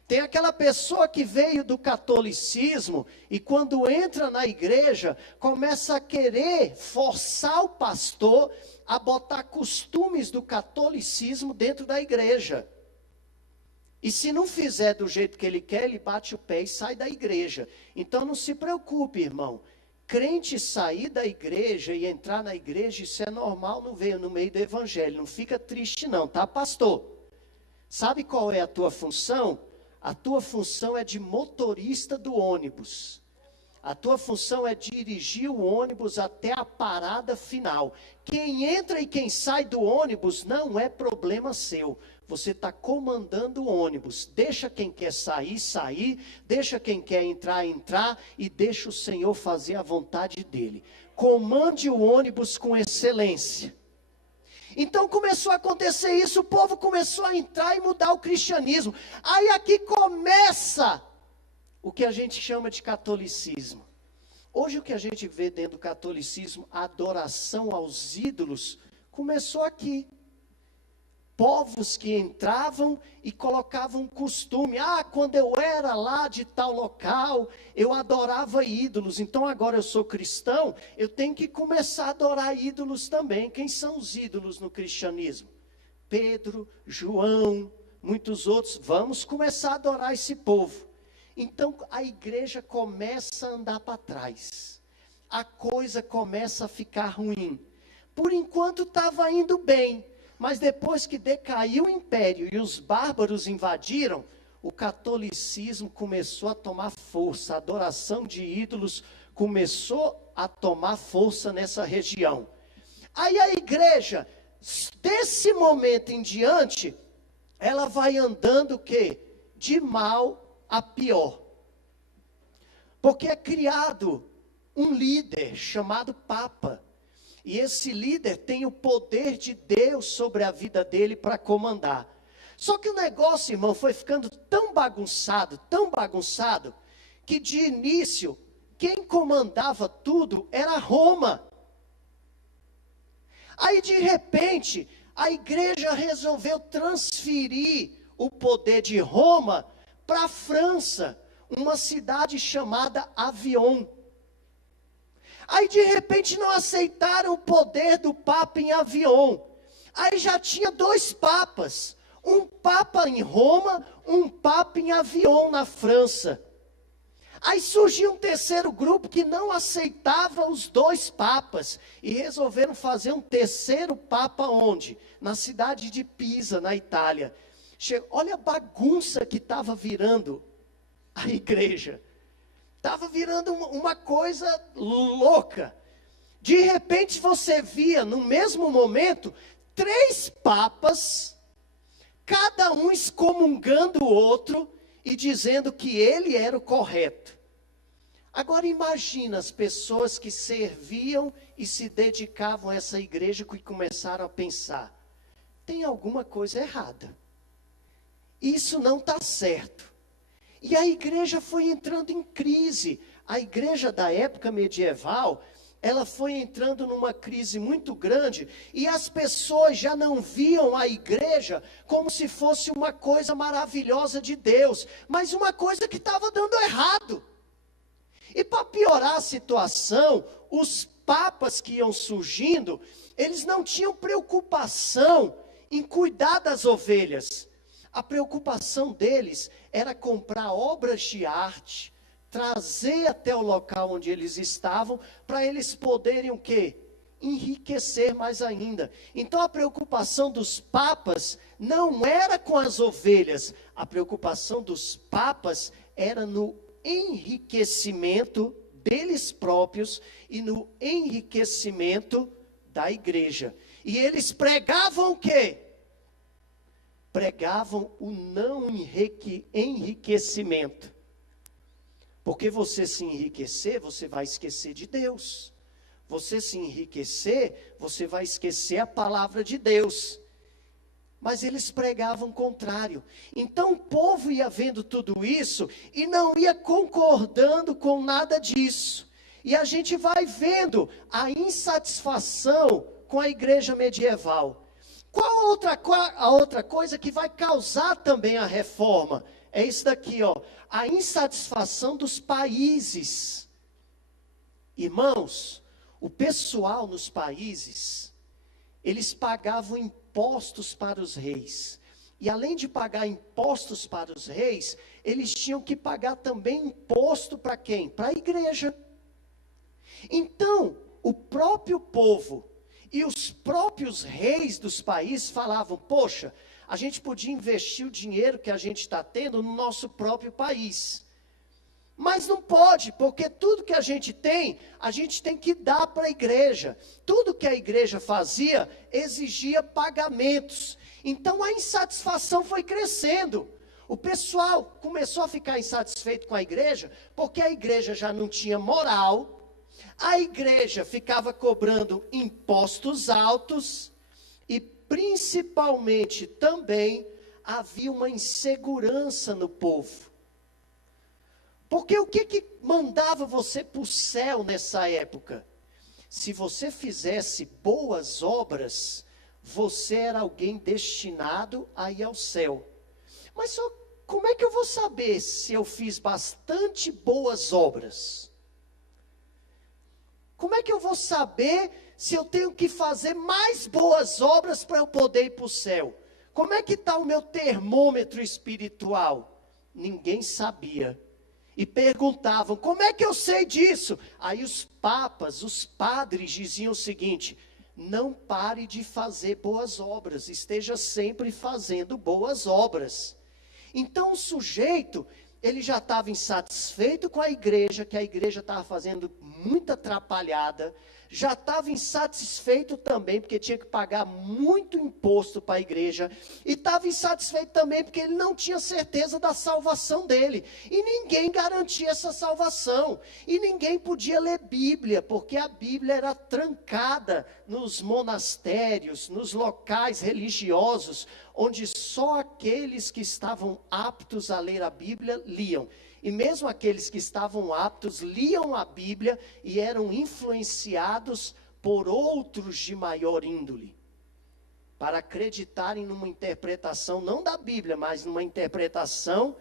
Tem aquela pessoa que veio do catolicismo e quando entra na igreja, começa a querer forçar o pastor a botar costumes do catolicismo dentro da igreja. E se não fizer do jeito que ele quer, ele bate o pé e sai da igreja. Então não se preocupe, irmão. Crente sair da igreja e entrar na igreja, isso é normal no meio do evangelho. Não fica triste não, tá, pastor? Sabe qual é a tua função? A tua função é de motorista do ônibus. A tua função é dirigir o ônibus até a parada final. Quem entra e quem sai do ônibus não é problema seu. Você está comandando o ônibus. Deixa quem quer sair, sair. Deixa quem quer entrar, entrar. E deixa o Senhor fazer a vontade dele. Comande o ônibus com excelência. Então começou a acontecer isso. O povo começou a entrar e mudar o cristianismo. Aí aqui começa o que a gente chama de catolicismo. Hoje o que a gente vê dentro do catolicismo, a adoração aos ídolos, começou aqui. Povos que entravam e colocavam costume. Ah, quando eu era lá de tal local, eu adorava ídolos. Então agora eu sou cristão, eu tenho que começar a adorar ídolos também. Quem são os ídolos no cristianismo? Pedro, João, muitos outros. Vamos começar a adorar esse povo. Então a igreja começa a andar para trás. A coisa começa a ficar ruim. Por enquanto estava indo bem. Mas depois que decaiu o império e os bárbaros invadiram, o catolicismo começou a tomar força. A adoração de ídolos começou a tomar força nessa região. Aí a igreja, desse momento em diante, ela vai andando o quê? De mal a pior. Porque é criado um líder chamado Papa. E esse líder tem o poder de Deus sobre a vida dele para comandar. Só que o negócio, irmão, foi ficando tão bagunçado, que de início, quem comandava tudo era Roma. Aí de repente, a igreja resolveu transferir o poder de Roma para a França. uma cidade chamada Avion. Aí de repente não aceitaram o poder do Papa em Avion. Aí já tinha 2 papas, um Papa em Roma, um Papa em Avion na França. Aí surgiu um terceiro grupo que não aceitava os 2 papas e resolveram fazer um terceiro papa onde? Na cidade de Pisa, na Itália. Olha a bagunça que estava virando a igreja. Estava virando uma coisa louca. De repente você via no mesmo momento 3 papas, cada um excomungando o outro e dizendo que ele era o correto. Agora imagina as pessoas que serviam e se dedicavam a essa igreja e começaram a pensar, tem alguma coisa errada. Isso não está certo. E a igreja foi entrando em crise. A igreja da época medieval, ela foi entrando numa crise muito grande e as pessoas já não viam a igreja como se fosse uma coisa maravilhosa de Deus, mas uma coisa que estava dando errado. E para piorar a situação, os papas que iam surgindo, eles não tinham preocupação em cuidar das ovelhas. A preocupação deles era comprar obras de arte, trazer até o local onde eles estavam, para eles poderem o quê? Enriquecer mais ainda. Então a preocupação dos papas não era com as ovelhas, a preocupação dos papas era no enriquecimento deles próprios e no enriquecimento da igreja. E eles pregavam o quê? Pregavam o não enriquecimento. Porque você se enriquecer, você vai esquecer de Deus. Você se enriquecer, você vai esquecer a palavra de Deus. Mas eles pregavam o contrário. Então o povo ia vendo tudo isso e não ia concordando com nada disso. E a gente vai vendo a insatisfação com a igreja medieval. Qual a outra coisa que vai causar também a reforma? É isso daqui, ó. A insatisfação dos países. Irmãos, o pessoal nos países, eles pagavam impostos para os reis. E além de pagar impostos para os reis, eles tinham que pagar também imposto para quem? Para a igreja. Então, o próprio povo e os próprios reis dos países falavam, poxa, a gente podia investir o dinheiro que a gente está tendo no nosso próprio país. Mas não pode, porque tudo que a gente tem que dar para a igreja. Tudo que a igreja fazia exigia pagamentos. Então a insatisfação foi crescendo. O pessoal começou a ficar insatisfeito com a igreja, porque a igreja já não tinha moral. A igreja ficava cobrando impostos altos e principalmente também havia uma insegurança no povo. Porque o que mandava você para o céu nessa época? Se você fizesse boas obras, você era alguém destinado a ir ao céu. Mas só como é que eu vou saber se eu fiz bastante boas obras? Como é que eu vou saber se eu tenho que fazer mais boas obras para eu poder ir para o céu? Como é que está o meu termômetro espiritual? Ninguém sabia. E perguntavam, como é que eu sei disso? Aí os papas, os padres diziam o seguinte, não pare de fazer boas obras, esteja sempre fazendo boas obras. Então o sujeito, ele já estava insatisfeito com a igreja, que a igreja estava fazendo muita atrapalhada, já estava insatisfeito também, porque tinha que pagar muito imposto para a igreja, e estava insatisfeito também, porque ele não tinha certeza da salvação dele, e ninguém garantia essa salvação, e ninguém podia ler Bíblia, porque a Bíblia era trancada nos monastérios, nos locais religiosos, onde só aqueles que estavam aptos a ler a Bíblia liam. E mesmo aqueles que estavam aptos liam a Bíblia e eram influenciados por outros de maior índole, para acreditarem numa interpretação, não da Bíblia, mas numa interpretação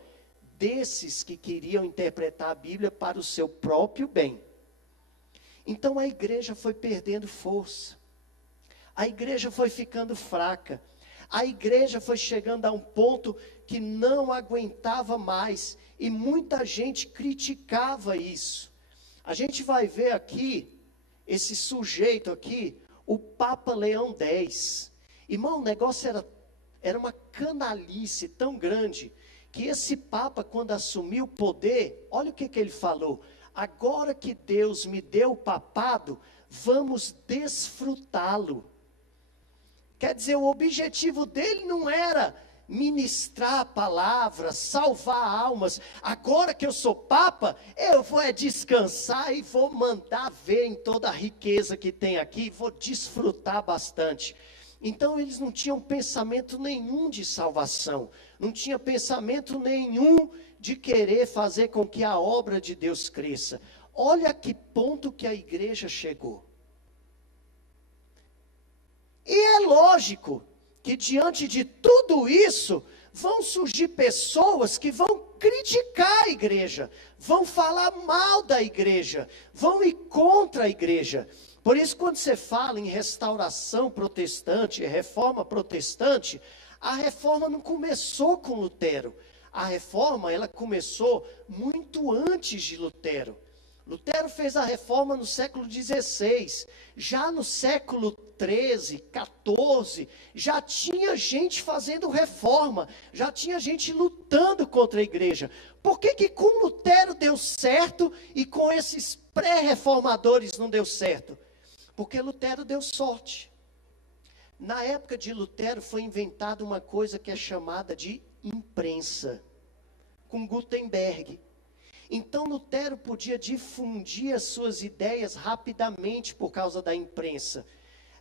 desses que queriam interpretar a Bíblia para o seu próprio bem. Então a igreja foi perdendo força. A igreja foi ficando fraca. A igreja foi chegando a um ponto que não aguentava mais. E muita gente criticava isso. A gente vai ver aqui, esse sujeito aqui, o Papa Leão X. Irmão, o negócio era uma canalice tão grande, que esse Papa, quando assumiu o poder, olha o que ele falou: agora que Deus me deu o papado, vamos desfrutá-lo. Quer dizer, o objetivo dele não era ministrar a palavra, salvar almas. Agora que eu sou Papa, eu vou descansar e vou mandar ver em toda a riqueza que tem aqui, vou desfrutar bastante. Então eles não tinham pensamento nenhum de salvação, não tinha pensamento nenhum de querer fazer com que a obra de Deus cresça. Olha a que ponto que a igreja chegou. E é lógico que diante de tudo isso, vão surgir pessoas que vão criticar a igreja, vão falar mal da igreja, vão ir contra a igreja. Por isso, quando você fala em restauração protestante, reforma protestante, a reforma não começou com Lutero. A reforma, ela começou muito antes de Lutero. Lutero fez a reforma no século XVI. Já no século XIII, XIV, já tinha gente fazendo reforma, já tinha gente lutando contra a igreja. Por que com Lutero deu certo e com esses pré-reformadores não deu certo? Porque Lutero deu sorte. Na época de Lutero foi inventada uma coisa que é chamada de imprensa, com Gutenberg. Então Lutero podia difundir as suas ideias rapidamente por causa da imprensa.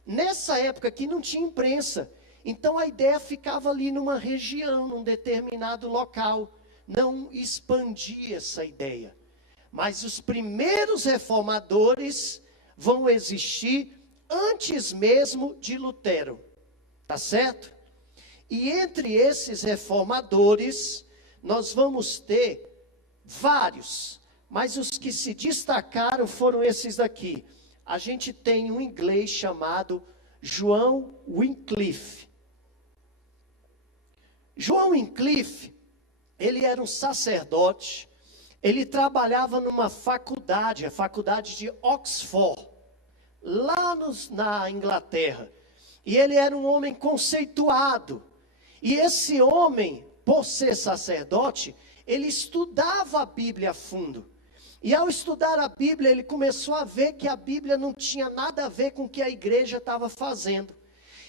Nessa época aqui não tinha imprensa, então a ideia ficava ali numa região, num determinado local, não expandia essa ideia. Mas os primeiros reformadores vão existir antes mesmo de Lutero, tá certo? E entre esses reformadores, nós vamos ter vários, mas os que se destacaram foram esses daqui. A gente tem um inglês chamado João Wycliffe. João Wycliffe, ele era um sacerdote, ele trabalhava numa faculdade, a faculdade de Oxford, lá na Inglaterra. E ele era um homem conceituado. E esse homem, por ser sacerdote, ele estudava a Bíblia a fundo. E ao estudar a Bíblia, ele começou a ver que a Bíblia não tinha nada a ver com o que a igreja estava fazendo.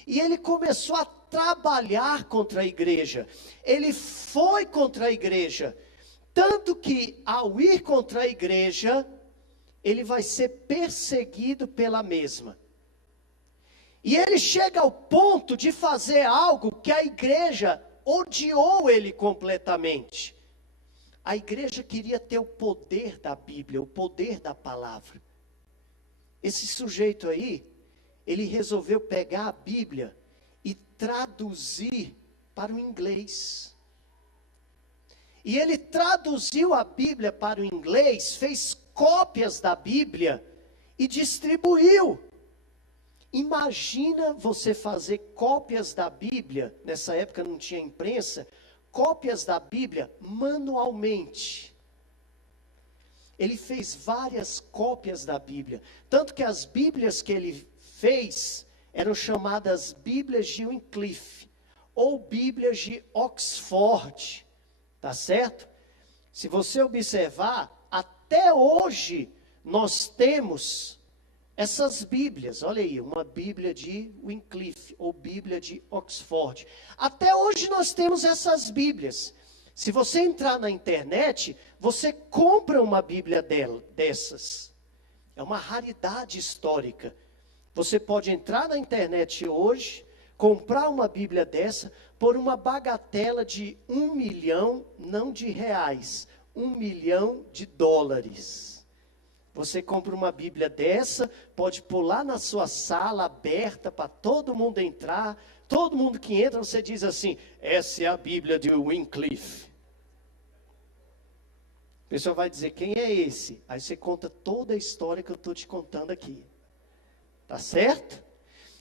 E ele começou a trabalhar contra a igreja. Ele foi contra a igreja. Tanto que, ao ir contra a igreja, ele vai ser perseguido pela mesma. E ele chega ao ponto de fazer algo que a igreja odiou ele completamente. A igreja queria ter o poder da Bíblia, o poder da palavra. Esse sujeito aí, ele resolveu pegar a Bíblia e traduzir para o inglês. E ele traduziu a Bíblia para o inglês, fez cópias da Bíblia e distribuiu. Imagina você fazer cópias da Bíblia, nessa época não tinha imprensa, cópias da Bíblia manualmente. Ele fez várias cópias da Bíblia, tanto que as Bíblias que ele fez eram chamadas Bíblias de Wycliffe, ou Bíblias de Oxford, tá certo? Se você observar, até hoje nós temos essas Bíblias, olha aí, uma Bíblia de Wycliffe, ou Bíblia de Oxford. Até hoje nós temos essas Bíblias. Se você entrar na internet, você compra uma Bíblia dessas. É uma raridade histórica. Você pode entrar na internet hoje, comprar uma Bíblia dessa, por uma bagatela de 1 milhão, não de reais, 1 milhão de dólares. Você compra uma Bíblia dessa, pode pôr lá na sua sala aberta para todo mundo entrar. Todo mundo que entra, você diz assim, essa é a Bíblia de Wycliffe. pessoa vai dizer, quem é esse? Aí você conta toda a história que eu estou te contando aqui. Tá certo?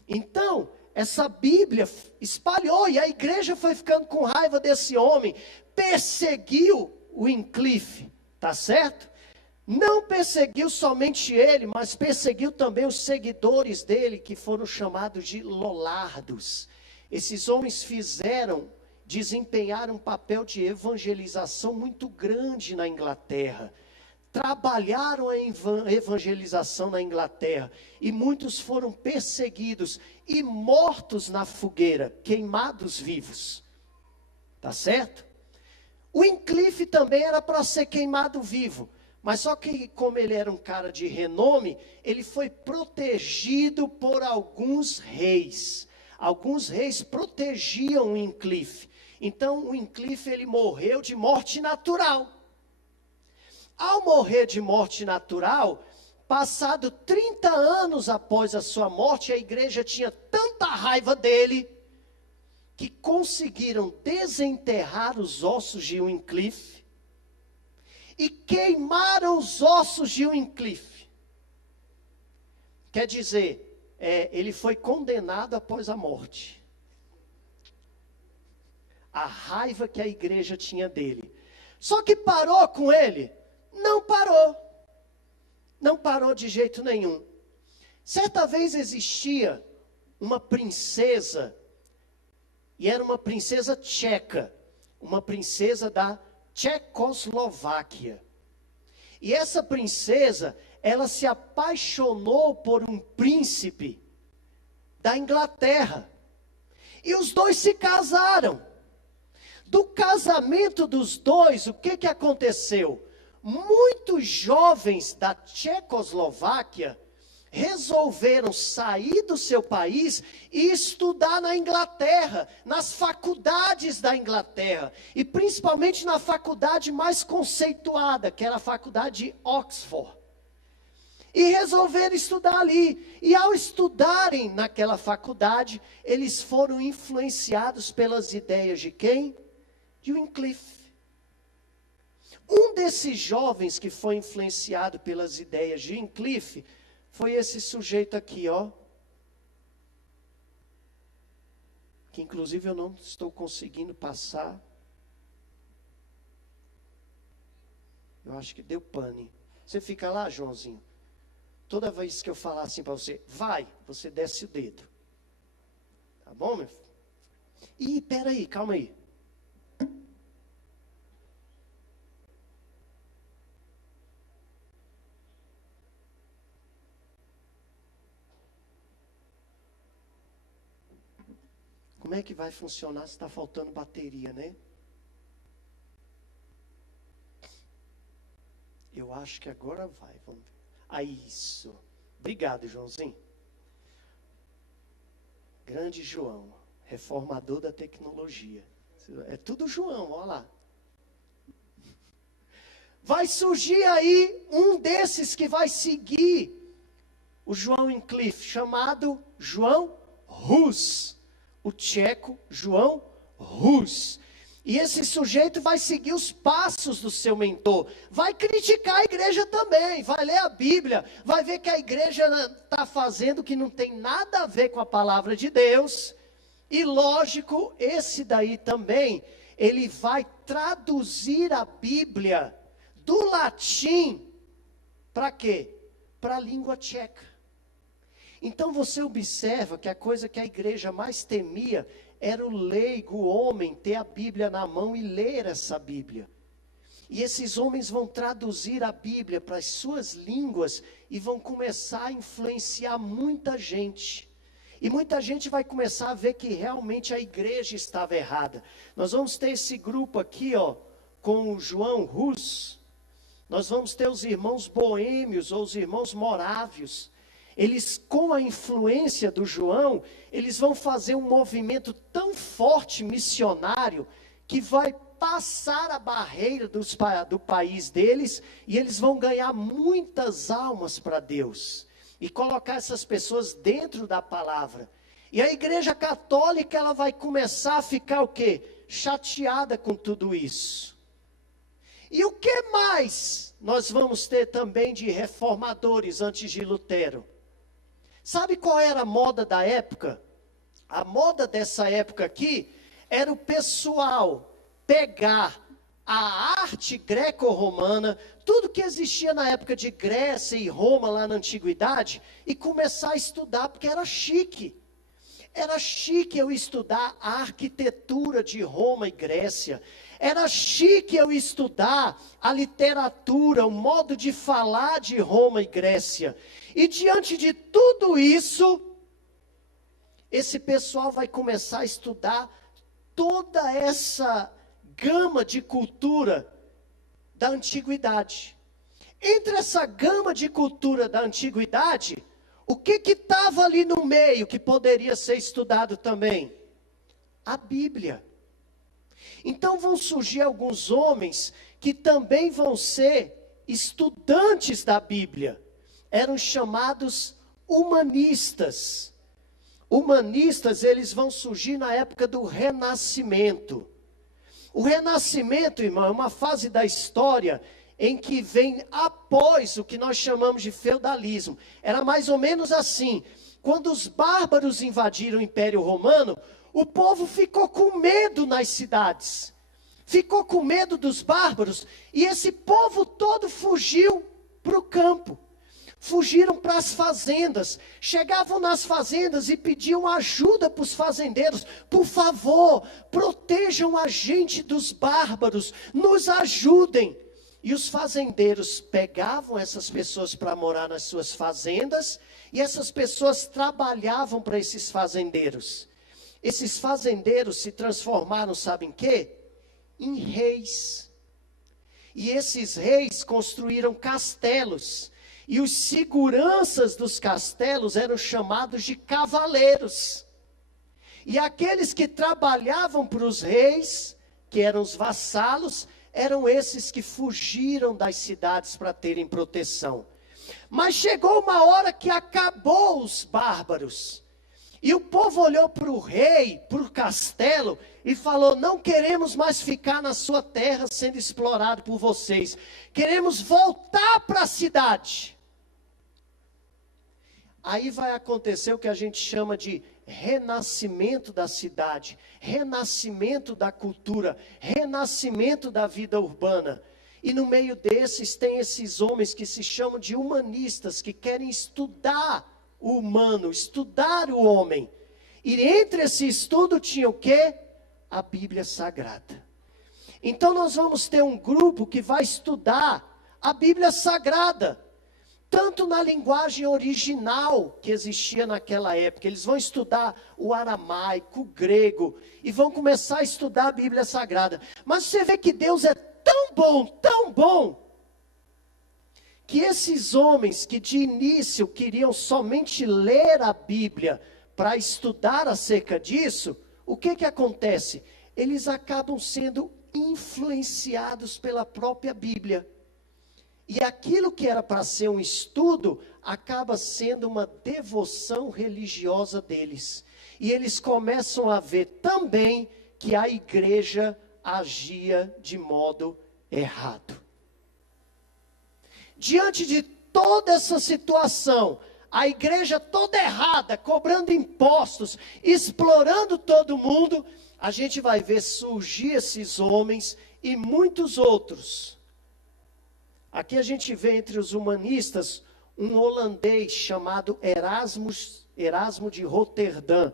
Então, essa Bíblia espalhou e a igreja foi ficando com raiva desse homem. Perseguiu o Wycliffe, tá certo? Não perseguiu somente ele, mas perseguiu também os seguidores dele, que foram chamados de lollardos. Esses homens desempenharam um papel de evangelização muito grande na Inglaterra. Trabalharam a evangelização na Inglaterra. E muitos foram perseguidos e mortos na fogueira, queimados vivos. Tá certo? O Wycliffe também era para ser queimado vivo. Mas só que, como ele era um cara de renome, ele foi protegido por alguns reis. Alguns reis protegiam o Wycliffe. Então, o Wycliffe, ele morreu de morte natural. Ao morrer de morte natural, passado 30 anos após a sua morte, a igreja tinha tanta raiva dele, que conseguiram desenterrar os ossos de Wycliffe, e queimaram os ossos de Wycliffe. Quer dizer, ele foi condenado após a morte. A raiva que a igreja tinha dele. Só que parou com ele? Não parou. Não parou de jeito nenhum. Certa vez existia uma princesa, e era uma princesa tcheca, uma princesa da Tchecoslováquia. E essa princesa, ela se apaixonou por um príncipe da Inglaterra. E os dois se casaram. Do casamento dos dois, o que aconteceu? Muitos jovens da Tchecoslováquia resolveram sair do seu país e estudar na Inglaterra, nas faculdades da Inglaterra, e principalmente na faculdade mais conceituada, que era a faculdade de Oxford. E resolveram estudar ali, e ao estudarem naquela faculdade, eles foram influenciados pelas ideias de quem? De Wycliffe. Um desses jovens que foi influenciado pelas ideias de Wycliffe foi esse sujeito aqui, ó. Que inclusive eu não estou conseguindo passar. Eu acho que deu pane. Você fica lá, Joãozinho. Toda vez que eu falar assim para você, vai, você desce o dedo. Tá bom, meu filho? Ih, peraí, calma aí. Como é que vai funcionar se está faltando bateria, né? Eu acho que agora vai, vamos ver. Ah, isso. Obrigado, Joãozinho. Grande João, reformador da tecnologia. É tudo João, olha lá. Vai surgir aí um desses que vai seguir o João Wycliffe, chamado João Hus. O tcheco João Hus. E esse sujeito vai seguir os passos do seu mentor. Vai criticar a igreja também. Vai ler a Bíblia. Vai ver que a igreja está fazendo que não tem nada a ver com a palavra de Deus. E lógico, esse daí também, ele vai traduzir a Bíblia do latim para quê? Para a língua tcheca. Então você observa que a coisa que a igreja mais temia era o leigo, o homem, ter a Bíblia na mão e ler essa Bíblia. E esses homens vão traduzir a Bíblia para as suas línguas e vão começar a influenciar muita gente. E muita gente vai começar a ver que realmente a igreja estava errada. Nós vamos ter esse grupo aqui, ó, com o João Hus. Nós vamos ter os irmãos boêmios ou os irmãos morávios. Eles, com a influência do João, eles vão fazer um movimento tão forte, missionário, que vai passar a barreira do país deles, e eles vão ganhar muitas almas para Deus, e colocar essas pessoas dentro da palavra. E a igreja católica, ela vai começar a ficar o quê? Chateada com tudo isso. E o que mais nós vamos ter também de reformadores antes de Lutero? Sabe qual era a moda da época? A moda dessa época aqui era o pessoal pegar a arte greco-romana, tudo que existia na época de Grécia e Roma lá na antiguidade, e começar a estudar, porque era chique. Era chique eu estudar a arquitetura de Roma e Grécia. Era chique eu estudar a literatura, o modo de falar de Roma e Grécia. E diante de tudo isso, esse pessoal vai começar a estudar toda essa gama de cultura da antiguidade. Entre essa gama de cultura da antiguidade, o que estava ali no meio que poderia ser estudado também? A Bíblia. Então vão surgir alguns homens que também vão ser estudantes da Bíblia. Eram chamados humanistas. Humanistas, eles vão surgir na época do Renascimento. O Renascimento, irmão, é uma fase da história em que vem após o que nós chamamos de feudalismo. Era mais ou menos assim: quando os bárbaros invadiram o Império Romano, o povo ficou com medo nas cidades. Ficou com medo dos bárbaros, e esse povo todo fugiu para o campo. Fugiram para as fazendas, chegavam nas fazendas e pediam ajuda para os fazendeiros. Por favor, protejam a gente dos bárbaros, nos ajudem. E os fazendeiros pegavam essas pessoas para morar nas suas fazendas, e essas pessoas trabalhavam para esses fazendeiros. Esses fazendeiros se transformaram, sabe em quê? Em reis. E esses reis construíram castelos. E os seguranças dos castelos eram chamados de cavaleiros. E aqueles que trabalhavam para os reis, que eram os vassalos, eram esses que fugiram das cidades para terem proteção. Mas chegou uma hora que acabou os bárbaros. E o povo olhou para o rei, para o castelo, e falou: não queremos mais ficar na sua terra sendo explorado por vocês. Queremos voltar para a cidade. Aí vai acontecer o que a gente chama de renascimento da cidade, renascimento da cultura, renascimento da vida urbana. E no meio desses tem esses homens que se chamam de humanistas, que querem estudar o humano, estudar o homem. E entre esse estudo tinha o quê? A Bíblia Sagrada. Então nós vamos ter um grupo que vai estudar a Bíblia Sagrada, tanto na linguagem original que existia naquela época. Eles vão estudar o aramaico, o grego, e vão começar a estudar a Bíblia Sagrada. Mas você vê que Deus é tão bom, que esses homens que de início queriam somente ler a Bíblia para estudar acerca disso, o que acontece? Eles acabam sendo influenciados pela própria Bíblia. E aquilo que era para ser um estudo, acaba sendo uma devoção religiosa deles. E eles começam a ver também que a igreja agia de modo errado. Diante de toda essa situação, a igreja toda errada, cobrando impostos, explorando todo mundo, a gente vai ver surgir esses homens e muitos outros. Aqui a gente vê entre os humanistas um holandês chamado Erasmo de Roterdã,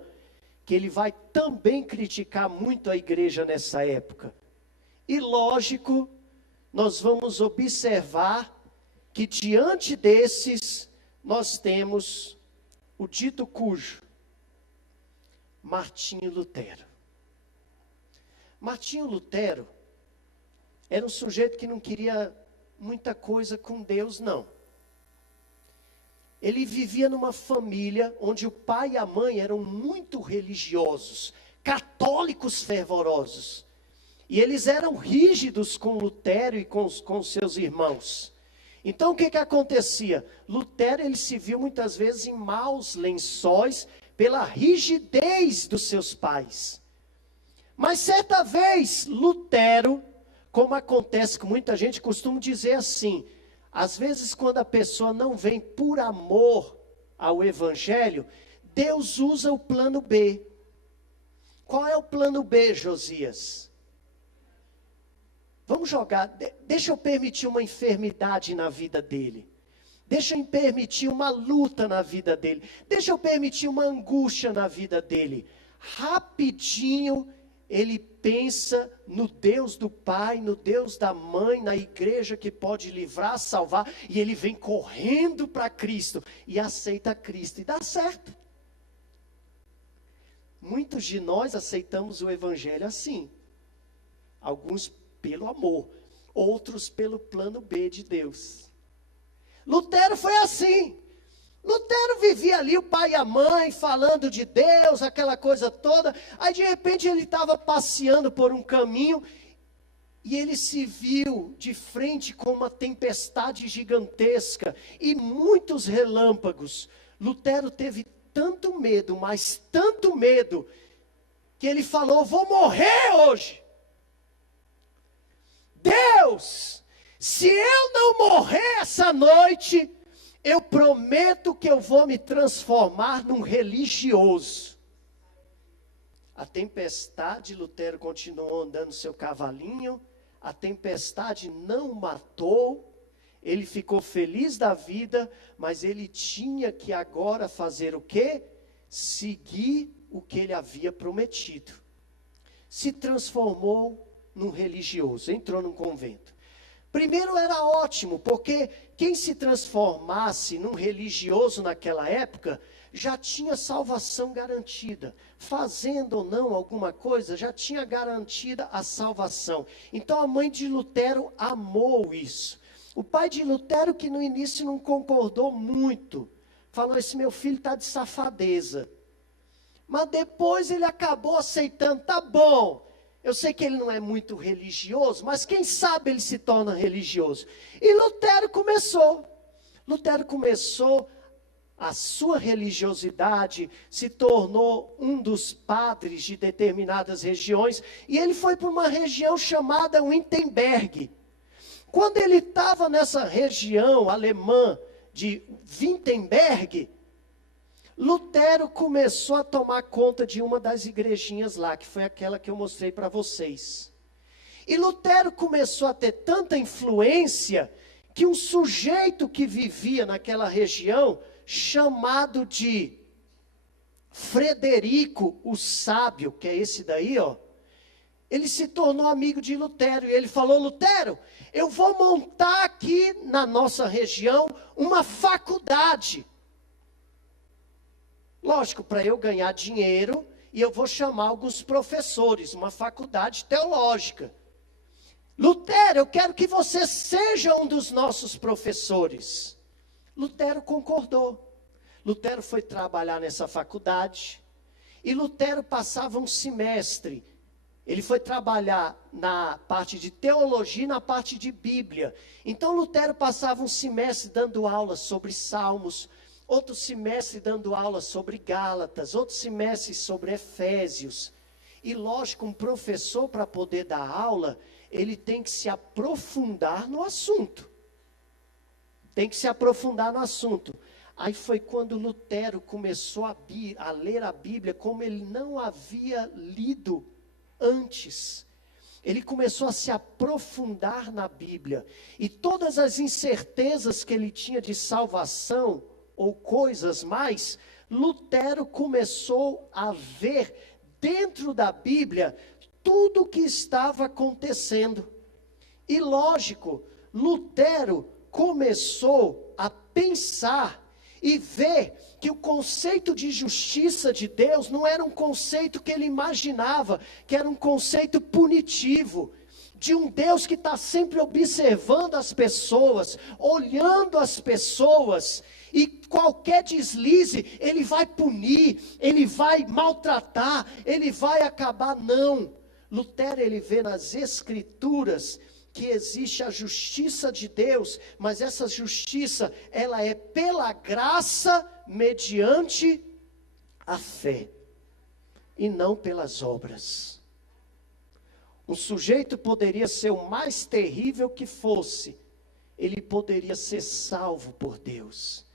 que ele vai também criticar muito a igreja nessa época. E lógico, nós vamos observar que diante desses, nós temos o dito cujo, Martinho Lutero. Martinho Lutero era um sujeito que não queria muita coisa com Deus, não. Ele vivia numa família onde o pai e a mãe eram muito religiosos, católicos fervorosos. E eles eram rígidos com Lutero e com seus irmãos. Então o que acontecia? Lutero, ele se viu muitas vezes em maus lençóis pela rigidez dos seus pais. Mas certa vez, Lutero, como acontece com muita gente, costumo dizer assim, às vezes quando a pessoa não vem por amor ao Evangelho, Deus usa o plano B. Qual é o plano B, Josias? Vamos jogar, deixa eu permitir uma enfermidade na vida dele. Deixa eu permitir uma luta na vida dele. Deixa eu permitir uma angústia na vida dele. Rapidinho, ele pensa no Deus do pai, no Deus da mãe, na igreja que pode livrar, salvar. E ele vem correndo para Cristo e aceita Cristo. E dá certo. Muitos de nós aceitamos o Evangelho assim. Alguns pelo amor, outros pelo plano B de Deus. Lutero foi assim. Lutero vivia ali, o pai e a mãe, falando de Deus, aquela coisa toda. Aí de repente ele estava passeando por um caminho e ele se viu de frente com uma tempestade gigantesca e muitos relâmpagos. Lutero teve tanto medo, mas tanto medo, que ele falou: vou morrer hoje. Deus, se eu não morrer essa noite, eu prometo que eu vou me transformar num religioso. A tempestade, Lutero continuou andando seu cavalinho, a tempestade não o matou, ele ficou feliz da vida, mas ele tinha que agora fazer o quê? Seguir o que ele havia prometido. Se transformou num religioso, entrou num convento. Primeiro era ótimo, porque quem se transformasse num religioso naquela época, já tinha salvação garantida. Fazendo ou não alguma coisa, já tinha garantida a salvação. Então a mãe de Lutero amou isso. O pai de Lutero, que no início não concordou muito, falou: esse meu filho está de safadeza. Mas depois ele acabou aceitando: tá bom, eu sei que ele não é muito religioso, mas quem sabe ele se torna religioso. E Lutero começou a sua religiosidade, se tornou um dos padres de determinadas regiões, e ele foi para uma região chamada Wittenberg. Quando ele estava nessa região alemã de Wittenberg, Lutero começou a tomar conta de uma das igrejinhas lá, que foi aquela que eu mostrei para vocês. E Lutero começou a ter tanta influência, que um sujeito que vivia naquela região, chamado de Frederico o Sábio, que é esse daí, ó, ele se tornou amigo de Lutero, e ele falou: Lutero, eu vou montar aqui na nossa região uma faculdade. Lógico, para eu ganhar dinheiro, e eu vou chamar alguns professores, uma faculdade teológica. Lutero, eu quero que você seja um dos nossos professores. Lutero concordou. Lutero foi trabalhar nessa faculdade, e Lutero passava um semestre. Ele foi trabalhar na parte de teologia e na parte de Bíblia. Então Lutero passava um semestre dando aulas sobre Salmos, outro semestre dando aula sobre Gálatas, outro semestre sobre Efésios. E lógico, um professor, para poder dar aula, ele tem que se aprofundar no assunto. Tem que se aprofundar no assunto. Aí foi quando Lutero começou a ler a Bíblia como ele não havia lido antes. Ele começou a se aprofundar na Bíblia. E todas as incertezas que ele tinha de salvação, ou coisas mais, Lutero começou a ver dentro da Bíblia tudo o que estava acontecendo. E lógico, Lutero começou a pensar e ver que o conceito de justiça de Deus não era um conceito que ele imaginava, que era um conceito punitivo, de um Deus que está sempre observando as pessoas, olhando as pessoas, e qualquer deslize, ele vai punir, ele vai maltratar, ele vai acabar. Não. Lutero, ele vê nas Escrituras que existe a justiça de Deus, mas essa justiça, ela é pela graça, mediante a fé, e não pelas obras. Um sujeito poderia ser o mais terrível que fosse, ele poderia ser salvo por Deus.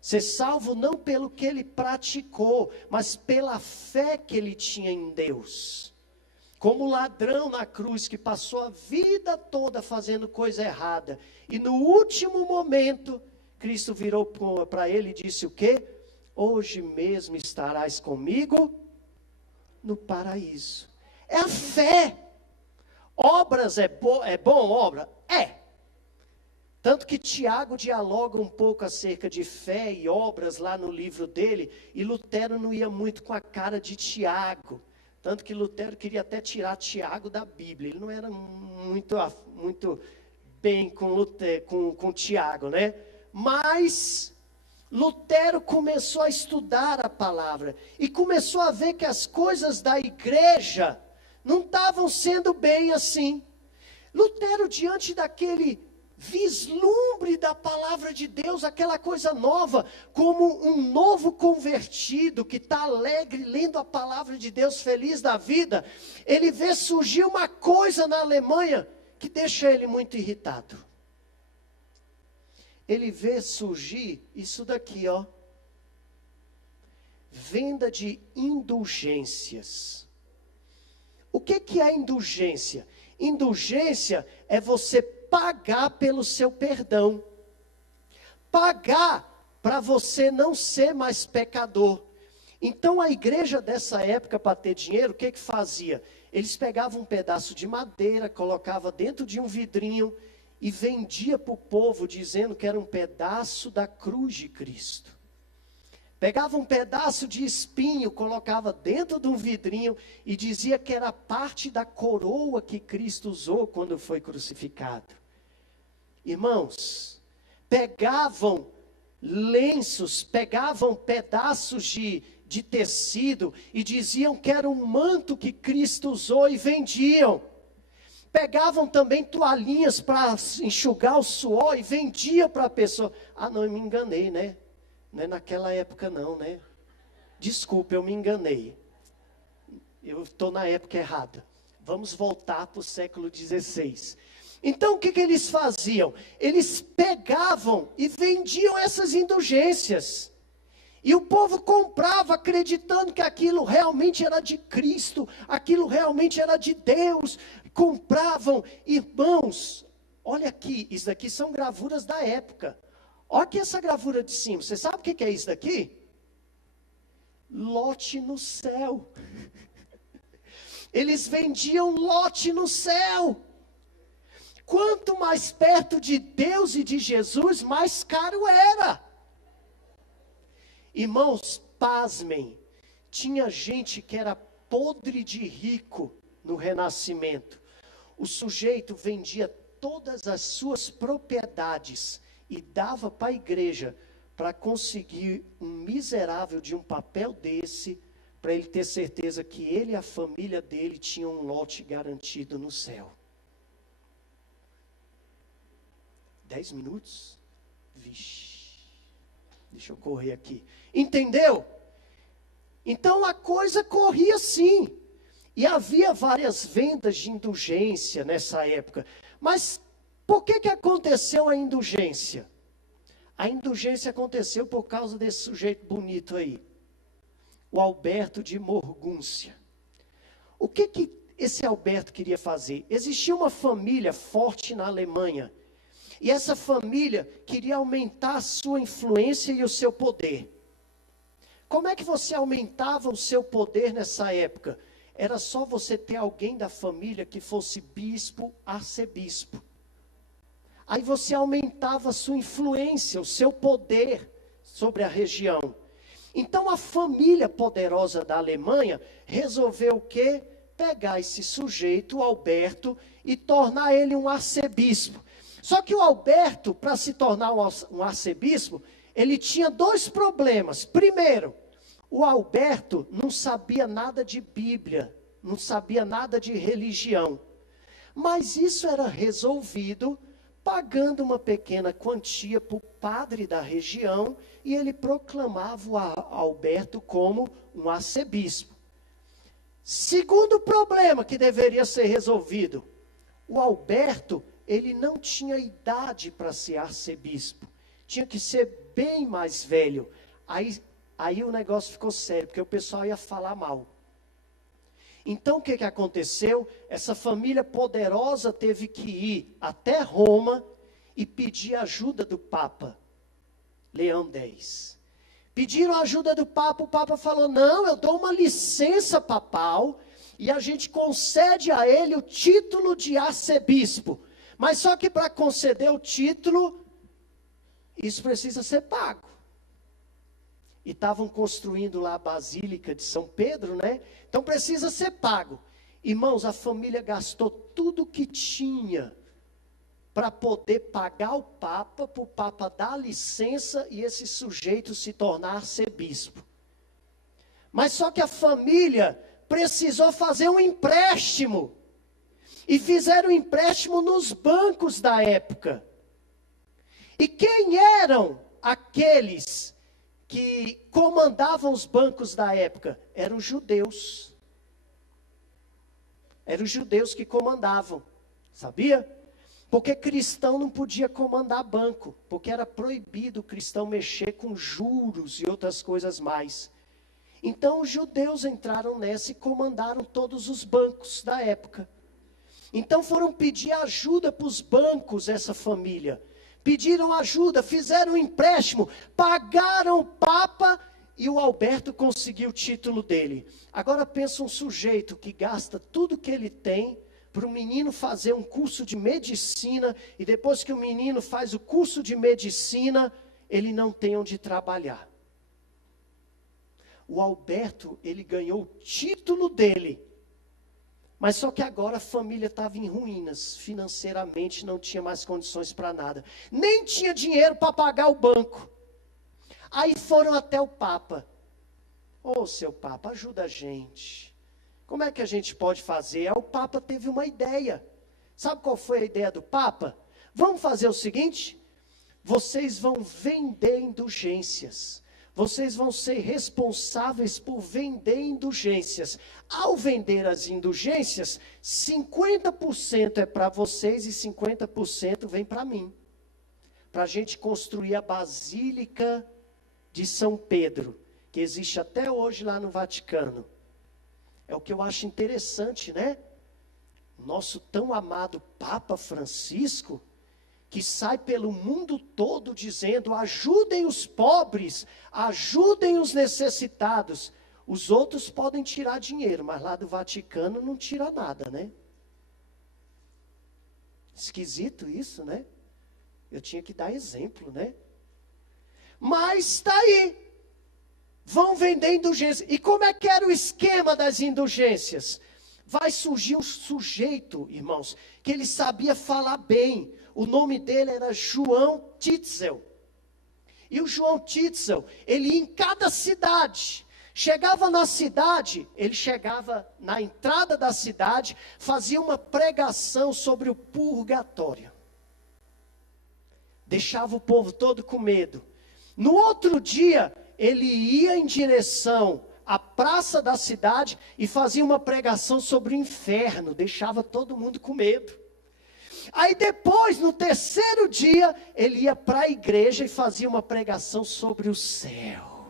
Ser salvo não pelo que ele praticou, mas pela fé que ele tinha em Deus. Como o ladrão na cruz que passou a vida toda fazendo coisa errada. E no último momento, Cristo virou para ele e disse o quê? Hoje mesmo estarás comigo no paraíso. É a fé. Obras é bom, obra? É. Tanto que Tiago dialoga um pouco acerca de fé e obras lá no livro dele, e Lutero não ia muito com a cara de Tiago. Tanto que Lutero queria até tirar Tiago da Bíblia. Ele não era muito bem com Tiago, né? Mas Lutero começou a estudar a palavra e começou a ver que as coisas da igreja não estavam sendo bem assim. Lutero, diante daquele vislumbre da palavra de Deus, aquela coisa nova, como um novo convertido que está alegre lendo a palavra de Deus, feliz da vida, ele vê surgir uma coisa na Alemanha que deixa ele muito irritado. Ele vê surgir isso daqui, ó. Venda de indulgências. O que é indulgência? Indulgência é você pagar pelo seu perdão. Pagar para você não ser mais pecador. Então a igreja dessa época, para ter dinheiro, o que fazia? Eles pegavam um pedaço de madeira, colocavam dentro de um vidrinho e vendia para o povo, dizendo que era um pedaço da cruz de Cristo. Pegava um pedaço de espinho, colocava dentro de um vidrinho e dizia que era parte da coroa que Cristo usou quando foi crucificado. Irmãos, pegavam lenços, pegavam pedaços de tecido e diziam que era um manto que Cristo usou e vendiam. Pegavam também toalhinhas para enxugar o suor e vendia para a pessoa. Ah, não, eu me enganei, né? Não é naquela época não, né? Desculpa, eu me enganei. Eu estou na época errada. Vamos voltar para o século XVI. Então o que eles faziam? Eles pegavam e vendiam essas indulgências. E o povo comprava acreditando que aquilo realmente era de Cristo, aquilo realmente era de Deus. Compravam, irmãos, olha aqui, isso daqui são gravuras da época. Olha aqui essa gravura de cima, você sabe o que é isso daqui? Lote no céu. Eles vendiam lote no céu. Quanto mais perto de Deus e de Jesus, mais caro era. Irmãos, pasmem, tinha gente que era podre de rico no Renascimento. O sujeito vendia todas as suas propriedades e dava para a igreja para conseguir um miserável de um papel desse, para ele ter certeza que ele e a família dele tinham um lote garantido no céu. 10 minutos? Vixe, deixa eu correr aqui. Entendeu? Então a coisa corria assim. E havia várias vendas de indulgência nessa época. Mas por que aconteceu a indulgência? A indulgência aconteceu por causa desse sujeito bonito aí. O Alberto de Morgúncia. O que esse Alberto queria fazer? Existia uma família forte na Alemanha. E essa família queria aumentar a sua influência e o seu poder. Como é que você aumentava o seu poder nessa época? Era só você ter alguém da família que fosse bispo, arcebispo. Aí você aumentava a sua influência, o seu poder sobre a região. Então a família poderosa da Alemanha resolveu o quê? Pegar esse sujeito, o Alberto, e tornar ele um arcebispo. Só que o Alberto, para se tornar um arcebispo, ele tinha 2 problemas. Primeiro, o Alberto não sabia nada de Bíblia, não sabia nada de religião. Mas isso era resolvido pagando uma pequena quantia para o padre da região, e ele proclamava o Alberto como um arcebispo. Segundo problema que deveria ser resolvido. O Alberto, ele não tinha idade para ser arcebispo. Tinha que ser bem mais velho. Aí o negócio ficou sério, porque o pessoal ia falar mal. Então o que aconteceu? Essa família poderosa teve que ir até Roma e pedir ajuda do Papa Leão X. Pediram ajuda do Papa, o Papa falou, não, eu dou uma licença papal e a gente concede a ele o título de arcebispo. Mas só que para conceder o título, isso precisa ser pago. E estavam construindo lá a Basílica de São Pedro, né? Então precisa ser pago. Irmãos, a família gastou tudo que tinha para poder pagar o Papa, para o Papa dar licença e esse sujeito se tornar arcebispo. Mas só que a família precisou fazer um empréstimo. E fizeram um empréstimo nos bancos da época. E quem eram aqueles que comandavam os bancos da época? Eram os judeus. Eram os judeus que comandavam. Sabia? Porque cristão não podia comandar banco, porque era proibido o cristão mexer com juros e outras coisas mais. Então os judeus entraram nessa e comandaram todos os bancos da época. Então foram pedir ajuda para os bancos, essa família. Pediram ajuda, fizeram um empréstimo, pagaram o Papa e o Alberto conseguiu o título dele. Agora pensa um sujeito que gasta tudo que ele tem para o menino fazer um curso de medicina, e depois que o menino faz o curso de medicina, ele não tem onde trabalhar. O Alberto, ele ganhou o título dele, mas só que agora a família estava em ruínas, financeiramente não tinha mais condições para nada, nem tinha dinheiro para pagar o banco. Aí foram até o Papa. Ô, seu Papa, ajuda a gente. Como é que a gente pode fazer? Aí o Papa teve uma ideia. Sabe qual foi a ideia do Papa? Vamos fazer o seguinte: vocês vão vender indulgências. Vocês vão ser responsáveis por vender indulgências. Ao vender as indulgências, 50% é para vocês e 50% vem para mim. Para a gente construir a Basílica de São Pedro, que existe até hoje lá no Vaticano. É o que eu acho interessante, né? Nosso tão amado Papa Francisco, que sai pelo mundo todo dizendo, ajudem os pobres, ajudem os necessitados. Os outros podem tirar dinheiro, mas lá do Vaticano não tira nada, né? Esquisito isso, né? Eu tinha que dar exemplo, né? Mas está aí. Vão vender indulgências. E como é que era o esquema das indulgências? Vai surgir um sujeito, irmãos, que ele sabia falar bem. O nome dele era João Tetzel. E o João Tetzel, ele ia em cada cidade. Chegava na cidade, ele chegava na entrada da cidade, fazia uma pregação sobre o purgatório. Deixava o povo todo com medo. No outro dia, ele ia em direção à praça da cidade e fazia uma pregação sobre o inferno, deixava todo mundo com medo. Aí depois, no terceiro dia, ele ia para a igreja e fazia uma pregação sobre o céu.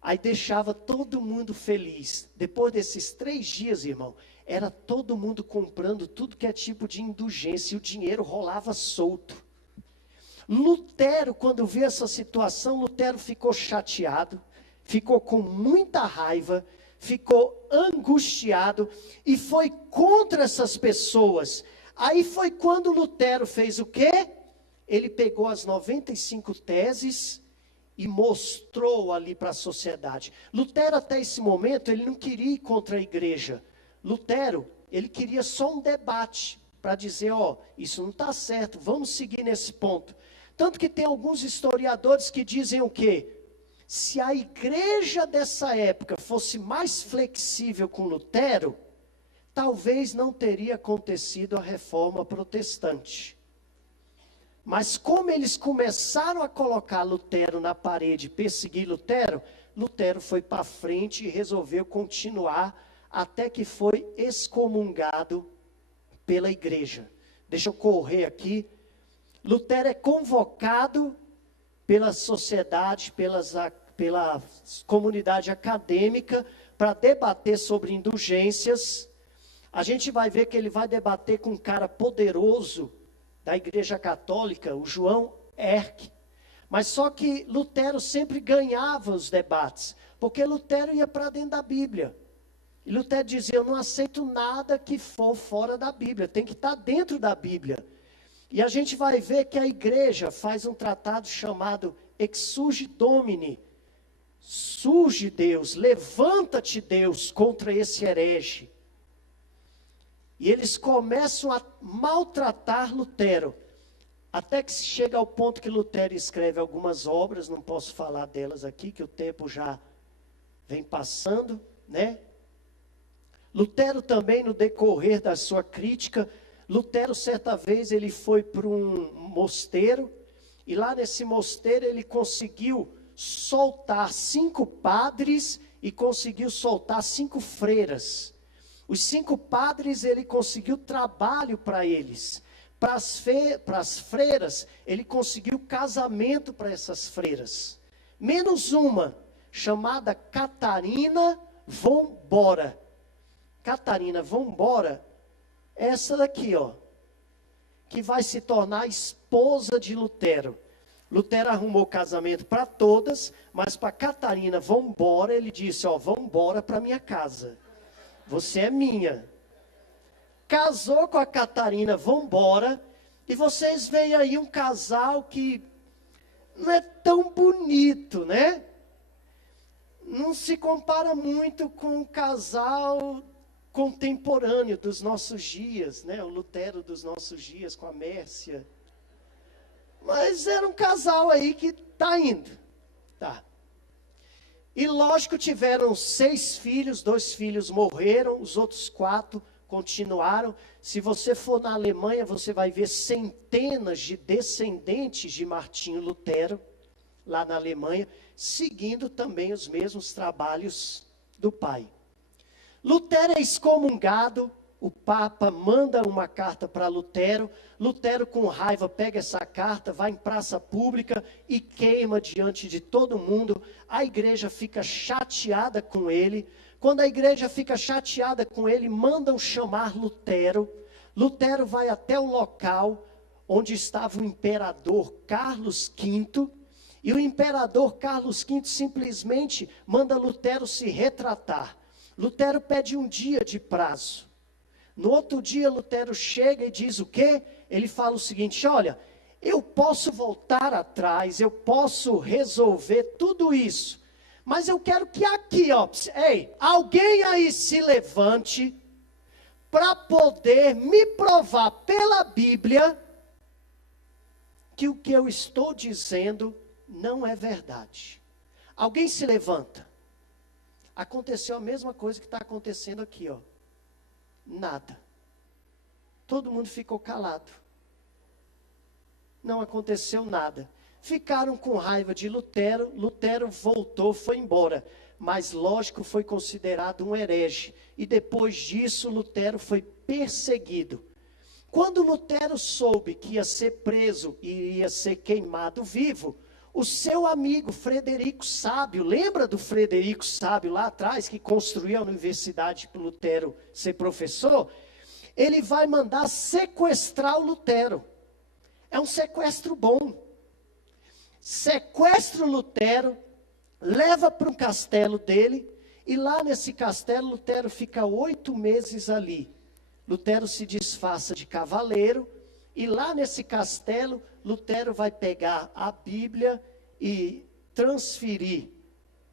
Aí deixava todo mundo feliz. Depois desses 3 dias, irmão, era todo mundo comprando tudo que é tipo de indulgência e o dinheiro rolava solto. Lutero, quando viu essa situação, Lutero ficou chateado, ficou com muita raiva, ficou angustiado e foi contra essas pessoas. Aí foi quando Lutero fez o quê? Ele pegou as 95 teses e mostrou ali para a sociedade. Lutero, até esse momento, ele não queria ir contra a igreja. Lutero, ele queria só um debate para dizer, ó, isso não está certo, vamos seguir nesse ponto. Tanto que tem alguns historiadores que dizem o quê? Se a igreja dessa época fosse mais flexível com Lutero, talvez não teria acontecido a reforma protestante. Mas como eles começaram a colocar Lutero na parede, perseguir Lutero, Lutero foi para frente e resolveu continuar até que foi excomungado pela igreja. Deixa eu correr aqui. Lutero é convocado pela sociedade, pela comunidade acadêmica, para debater sobre indulgências. A gente vai ver que ele vai debater com um cara poderoso da Igreja Católica, o João Eck. Mas só que Lutero sempre ganhava os debates, porque Lutero ia para dentro da Bíblia. E Lutero dizia, eu não aceito nada que for fora da Bíblia, tem que estar dentro da Bíblia. E a gente vai ver que a igreja faz um tratado chamado Exsurge Domini. Surge Deus, levanta-te Deus contra esse herege. E eles começam a maltratar Lutero. Até que chega ao ponto que Lutero escreve algumas obras, não posso falar delas aqui, que o tempo já vem passando, né? Lutero também, no decorrer da sua crítica, Lutero, certa vez, ele foi para um mosteiro, e lá nesse mosteiro ele conseguiu soltar 5 padres e conseguiu soltar 5 freiras. Os 5 padres, ele conseguiu trabalho para eles. Para as freiras, ele conseguiu casamento para essas freiras. Menos uma, chamada Catarina von Bora. Catarina von Bora, essa daqui, ó, que vai se tornar a esposa de Lutero. Lutero arrumou casamento para todas, mas para Catarina von Bora, ele disse, ó, vão embora para minha casa. Você é minha. Casou com a Catarina von Bora, e vocês veem aí um casal que não é tão bonito, né? Não se compara muito com o casal contemporâneo dos nossos dias, né? O Lutero dos nossos dias com a Mércia. Mas era um casal aí que está indo. Tá. E lógico, tiveram 6 filhos, 2 filhos morreram, os outros 4 continuaram. Se você for na Alemanha, você vai ver centenas de descendentes de Martinho Lutero, lá na Alemanha, seguindo também os mesmos trabalhos do pai. Lutero é excomungado, o Papa manda uma carta para Lutero, Lutero com raiva pega essa carta, vai em praça pública e queima diante de todo mundo. A igreja fica chateada com ele. Quando a igreja fica chateada com ele, mandam chamar Lutero. Lutero vai até o local onde estava o imperador Carlos V, e o imperador Carlos V simplesmente manda Lutero se retratar. Lutero pede um dia de prazo. No outro dia, Lutero chega e diz o quê? Ele fala o seguinte, olha, eu posso voltar atrás, eu posso resolver tudo isso, mas eu quero que aqui, ó, ei, alguém aí se levante para poder me provar pela Bíblia que o que eu estou dizendo não é verdade. Alguém se levanta. Aconteceu a mesma coisa que está acontecendo aqui, ó. Nada. Todo mundo ficou calado. Não aconteceu nada. Ficaram com raiva de Lutero. Lutero voltou, foi embora. Mas, lógico, foi considerado um herege. E depois disso, Lutero foi perseguido. Quando Lutero soube que ia ser preso e ia ser queimado vivo, o seu amigo Frederico Sábio, lembra do Frederico Sábio lá atrás, que construiu a universidade para o Lutero ser professor? Ele vai mandar sequestrar o Lutero. É um sequestro bom. Sequestra o Lutero, leva para um castelo dele, e lá nesse castelo Lutero fica 8 meses ali. Lutero se disfarça de cavaleiro, e lá nesse castelo, Lutero vai pegar a Bíblia e transferir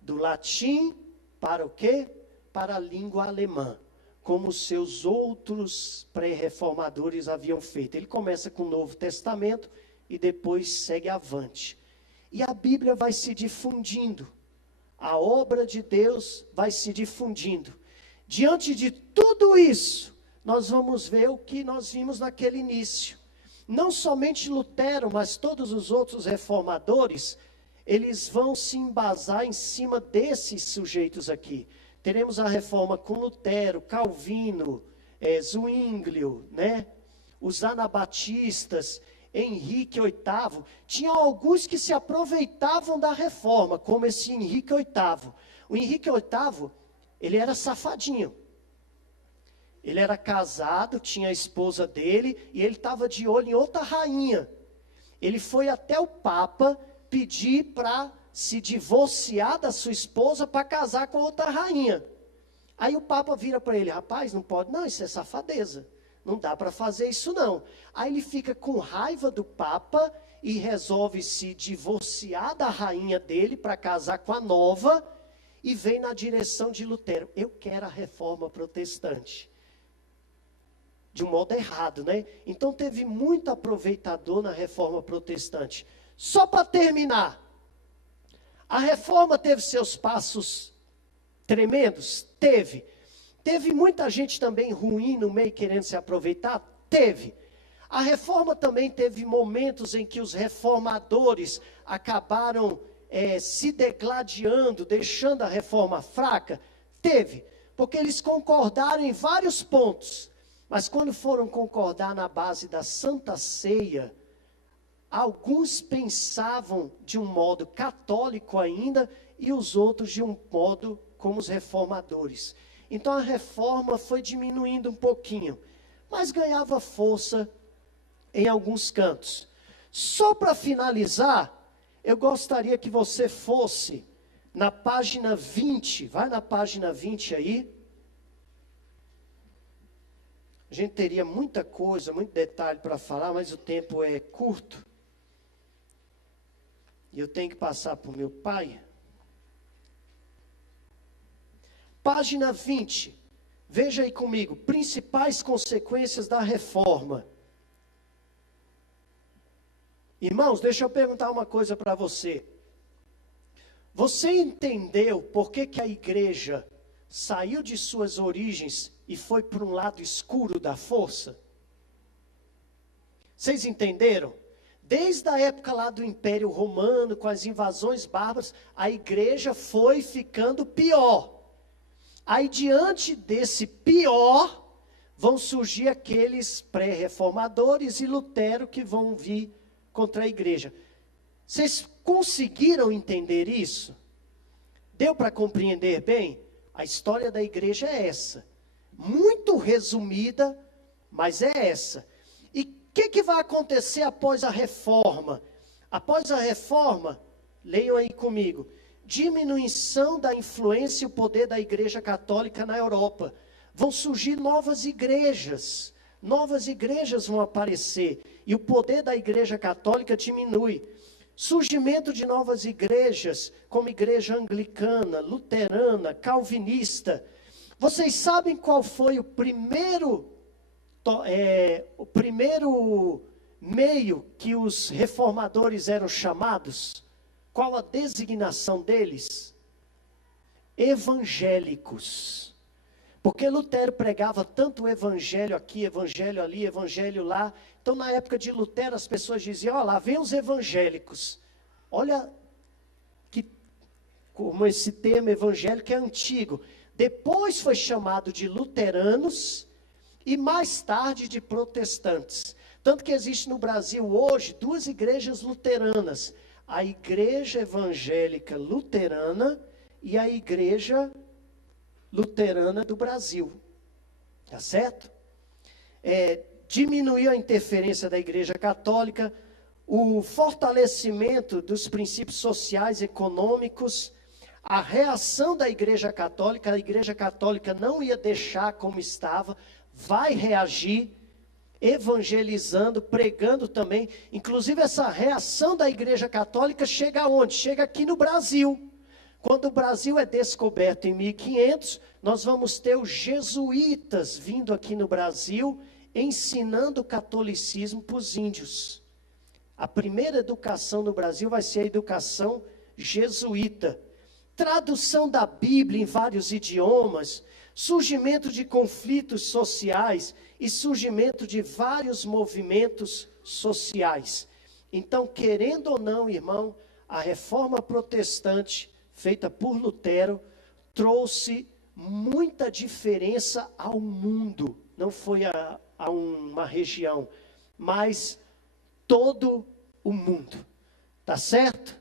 do latim para o quê? Para a língua alemã, como os seus outros pré-reformadores haviam feito. Ele começa com o Novo Testamento e depois segue avante. E a Bíblia vai se difundindo, a obra de Deus vai se difundindo. Diante de tudo isso, nós vamos ver o que nós vimos naquele início. não somente Lutero, mas todos os outros reformadores, eles vão se embasar em cima desses sujeitos aqui. Teremos a reforma com Lutero, Calvino, Zwinglio, né? Os anabatistas, Henrique VIII. Tinha alguns que se aproveitavam da reforma, como esse Henrique VIII. O Henrique VIII, ele era safadinho. Ele era casado, tinha a esposa dele, e ele estava de olho em outra rainha. Ele foi até o Papa pedir para se divorciar da sua esposa para casar com outra rainha. Aí o Papa vira para ele: rapaz, não pode não, isso é safadeza. Não dá para fazer isso não. Aí ele fica com raiva do Papa e resolve se divorciar da rainha dele para casar com a nova, e vem na direção de Lutero. Eu quero a reforma protestante. De um modo errado, né? Então teve muito aproveitador na reforma protestante. Só para terminar, a reforma teve seus passos tremendos? Teve. Teve muita gente também ruim no meio querendo se aproveitar? Teve. A reforma também teve momentos em que os reformadores acabaram se degladiando, deixando a reforma fraca? Teve. Porque eles concordaram em vários pontos. Mas quando foram concordar na base da Santa Ceia, alguns pensavam de um modo católico ainda, e os outros de um modo como os reformadores. Então a reforma foi diminuindo um pouquinho, mas ganhava força em alguns cantos. Só para finalizar, eu gostaria que você fosse na página 20, vai na página 20 aí. A gente teria muita coisa, muito detalhe para falar, mas o tempo é curto. E eu tenho que passar para o meu pai. Página 20. Veja aí comigo. Principais consequências da reforma. Irmãos, deixa eu perguntar uma coisa para você. Você entendeu por que a igreja saiu de suas origens e foi para um lado escuro da força? Vocês entenderam? Desde a época lá do Império Romano, com as invasões bárbaras, a igreja foi ficando pior. Aí, diante desse pior, vão surgir aqueles pré-reformadores e Lutero que vão vir contra a igreja. Vocês conseguiram entender isso? Deu para compreender bem? A história da igreja é essa. Muito resumida, mas é essa. E o que vai acontecer após a reforma? Após a reforma, leiam aí comigo, diminuição da influência e o poder da igreja católica na Europa. Vão surgir novas igrejas vão aparecer, e o poder da igreja católica diminui. Surgimento de novas igrejas, como igreja anglicana, luterana, calvinista. Vocês sabem qual foi o primeiro meio que os reformadores eram chamados? Qual a designação deles? Evangélicos. Porque Lutero pregava tanto o evangelho aqui, evangelho ali, evangelho lá. Então, na época de Lutero, as pessoas diziam: ó, lá vem os evangélicos. Olha como esse termo evangélico é antigo. Depois foi chamado de luteranos e mais tarde de protestantes. Tanto que existe no Brasil hoje 2 igrejas luteranas. A Igreja Evangélica Luterana e a Igreja Luterana do Brasil. Tá certo? Diminuiu a interferência da Igreja Católica, o fortalecimento dos princípios sociais e econômicos, a reação da Igreja Católica. A Igreja Católica não ia deixar como estava, vai reagir, evangelizando, pregando também. Inclusive essa reação da Igreja Católica chega aonde? Chega aqui no Brasil. Quando o Brasil é descoberto em 1500, nós vamos ter os jesuítas vindo aqui no Brasil, ensinando o catolicismo para os índios. A primeira educação no Brasil vai ser a educação jesuíta. Tradução da Bíblia em vários idiomas, surgimento de conflitos sociais e surgimento de vários movimentos sociais. Então, querendo ou não, irmão, a reforma protestante, feita por Lutero, trouxe muita diferença ao mundo. Não foi a uma região, mas todo o mundo. Tá certo?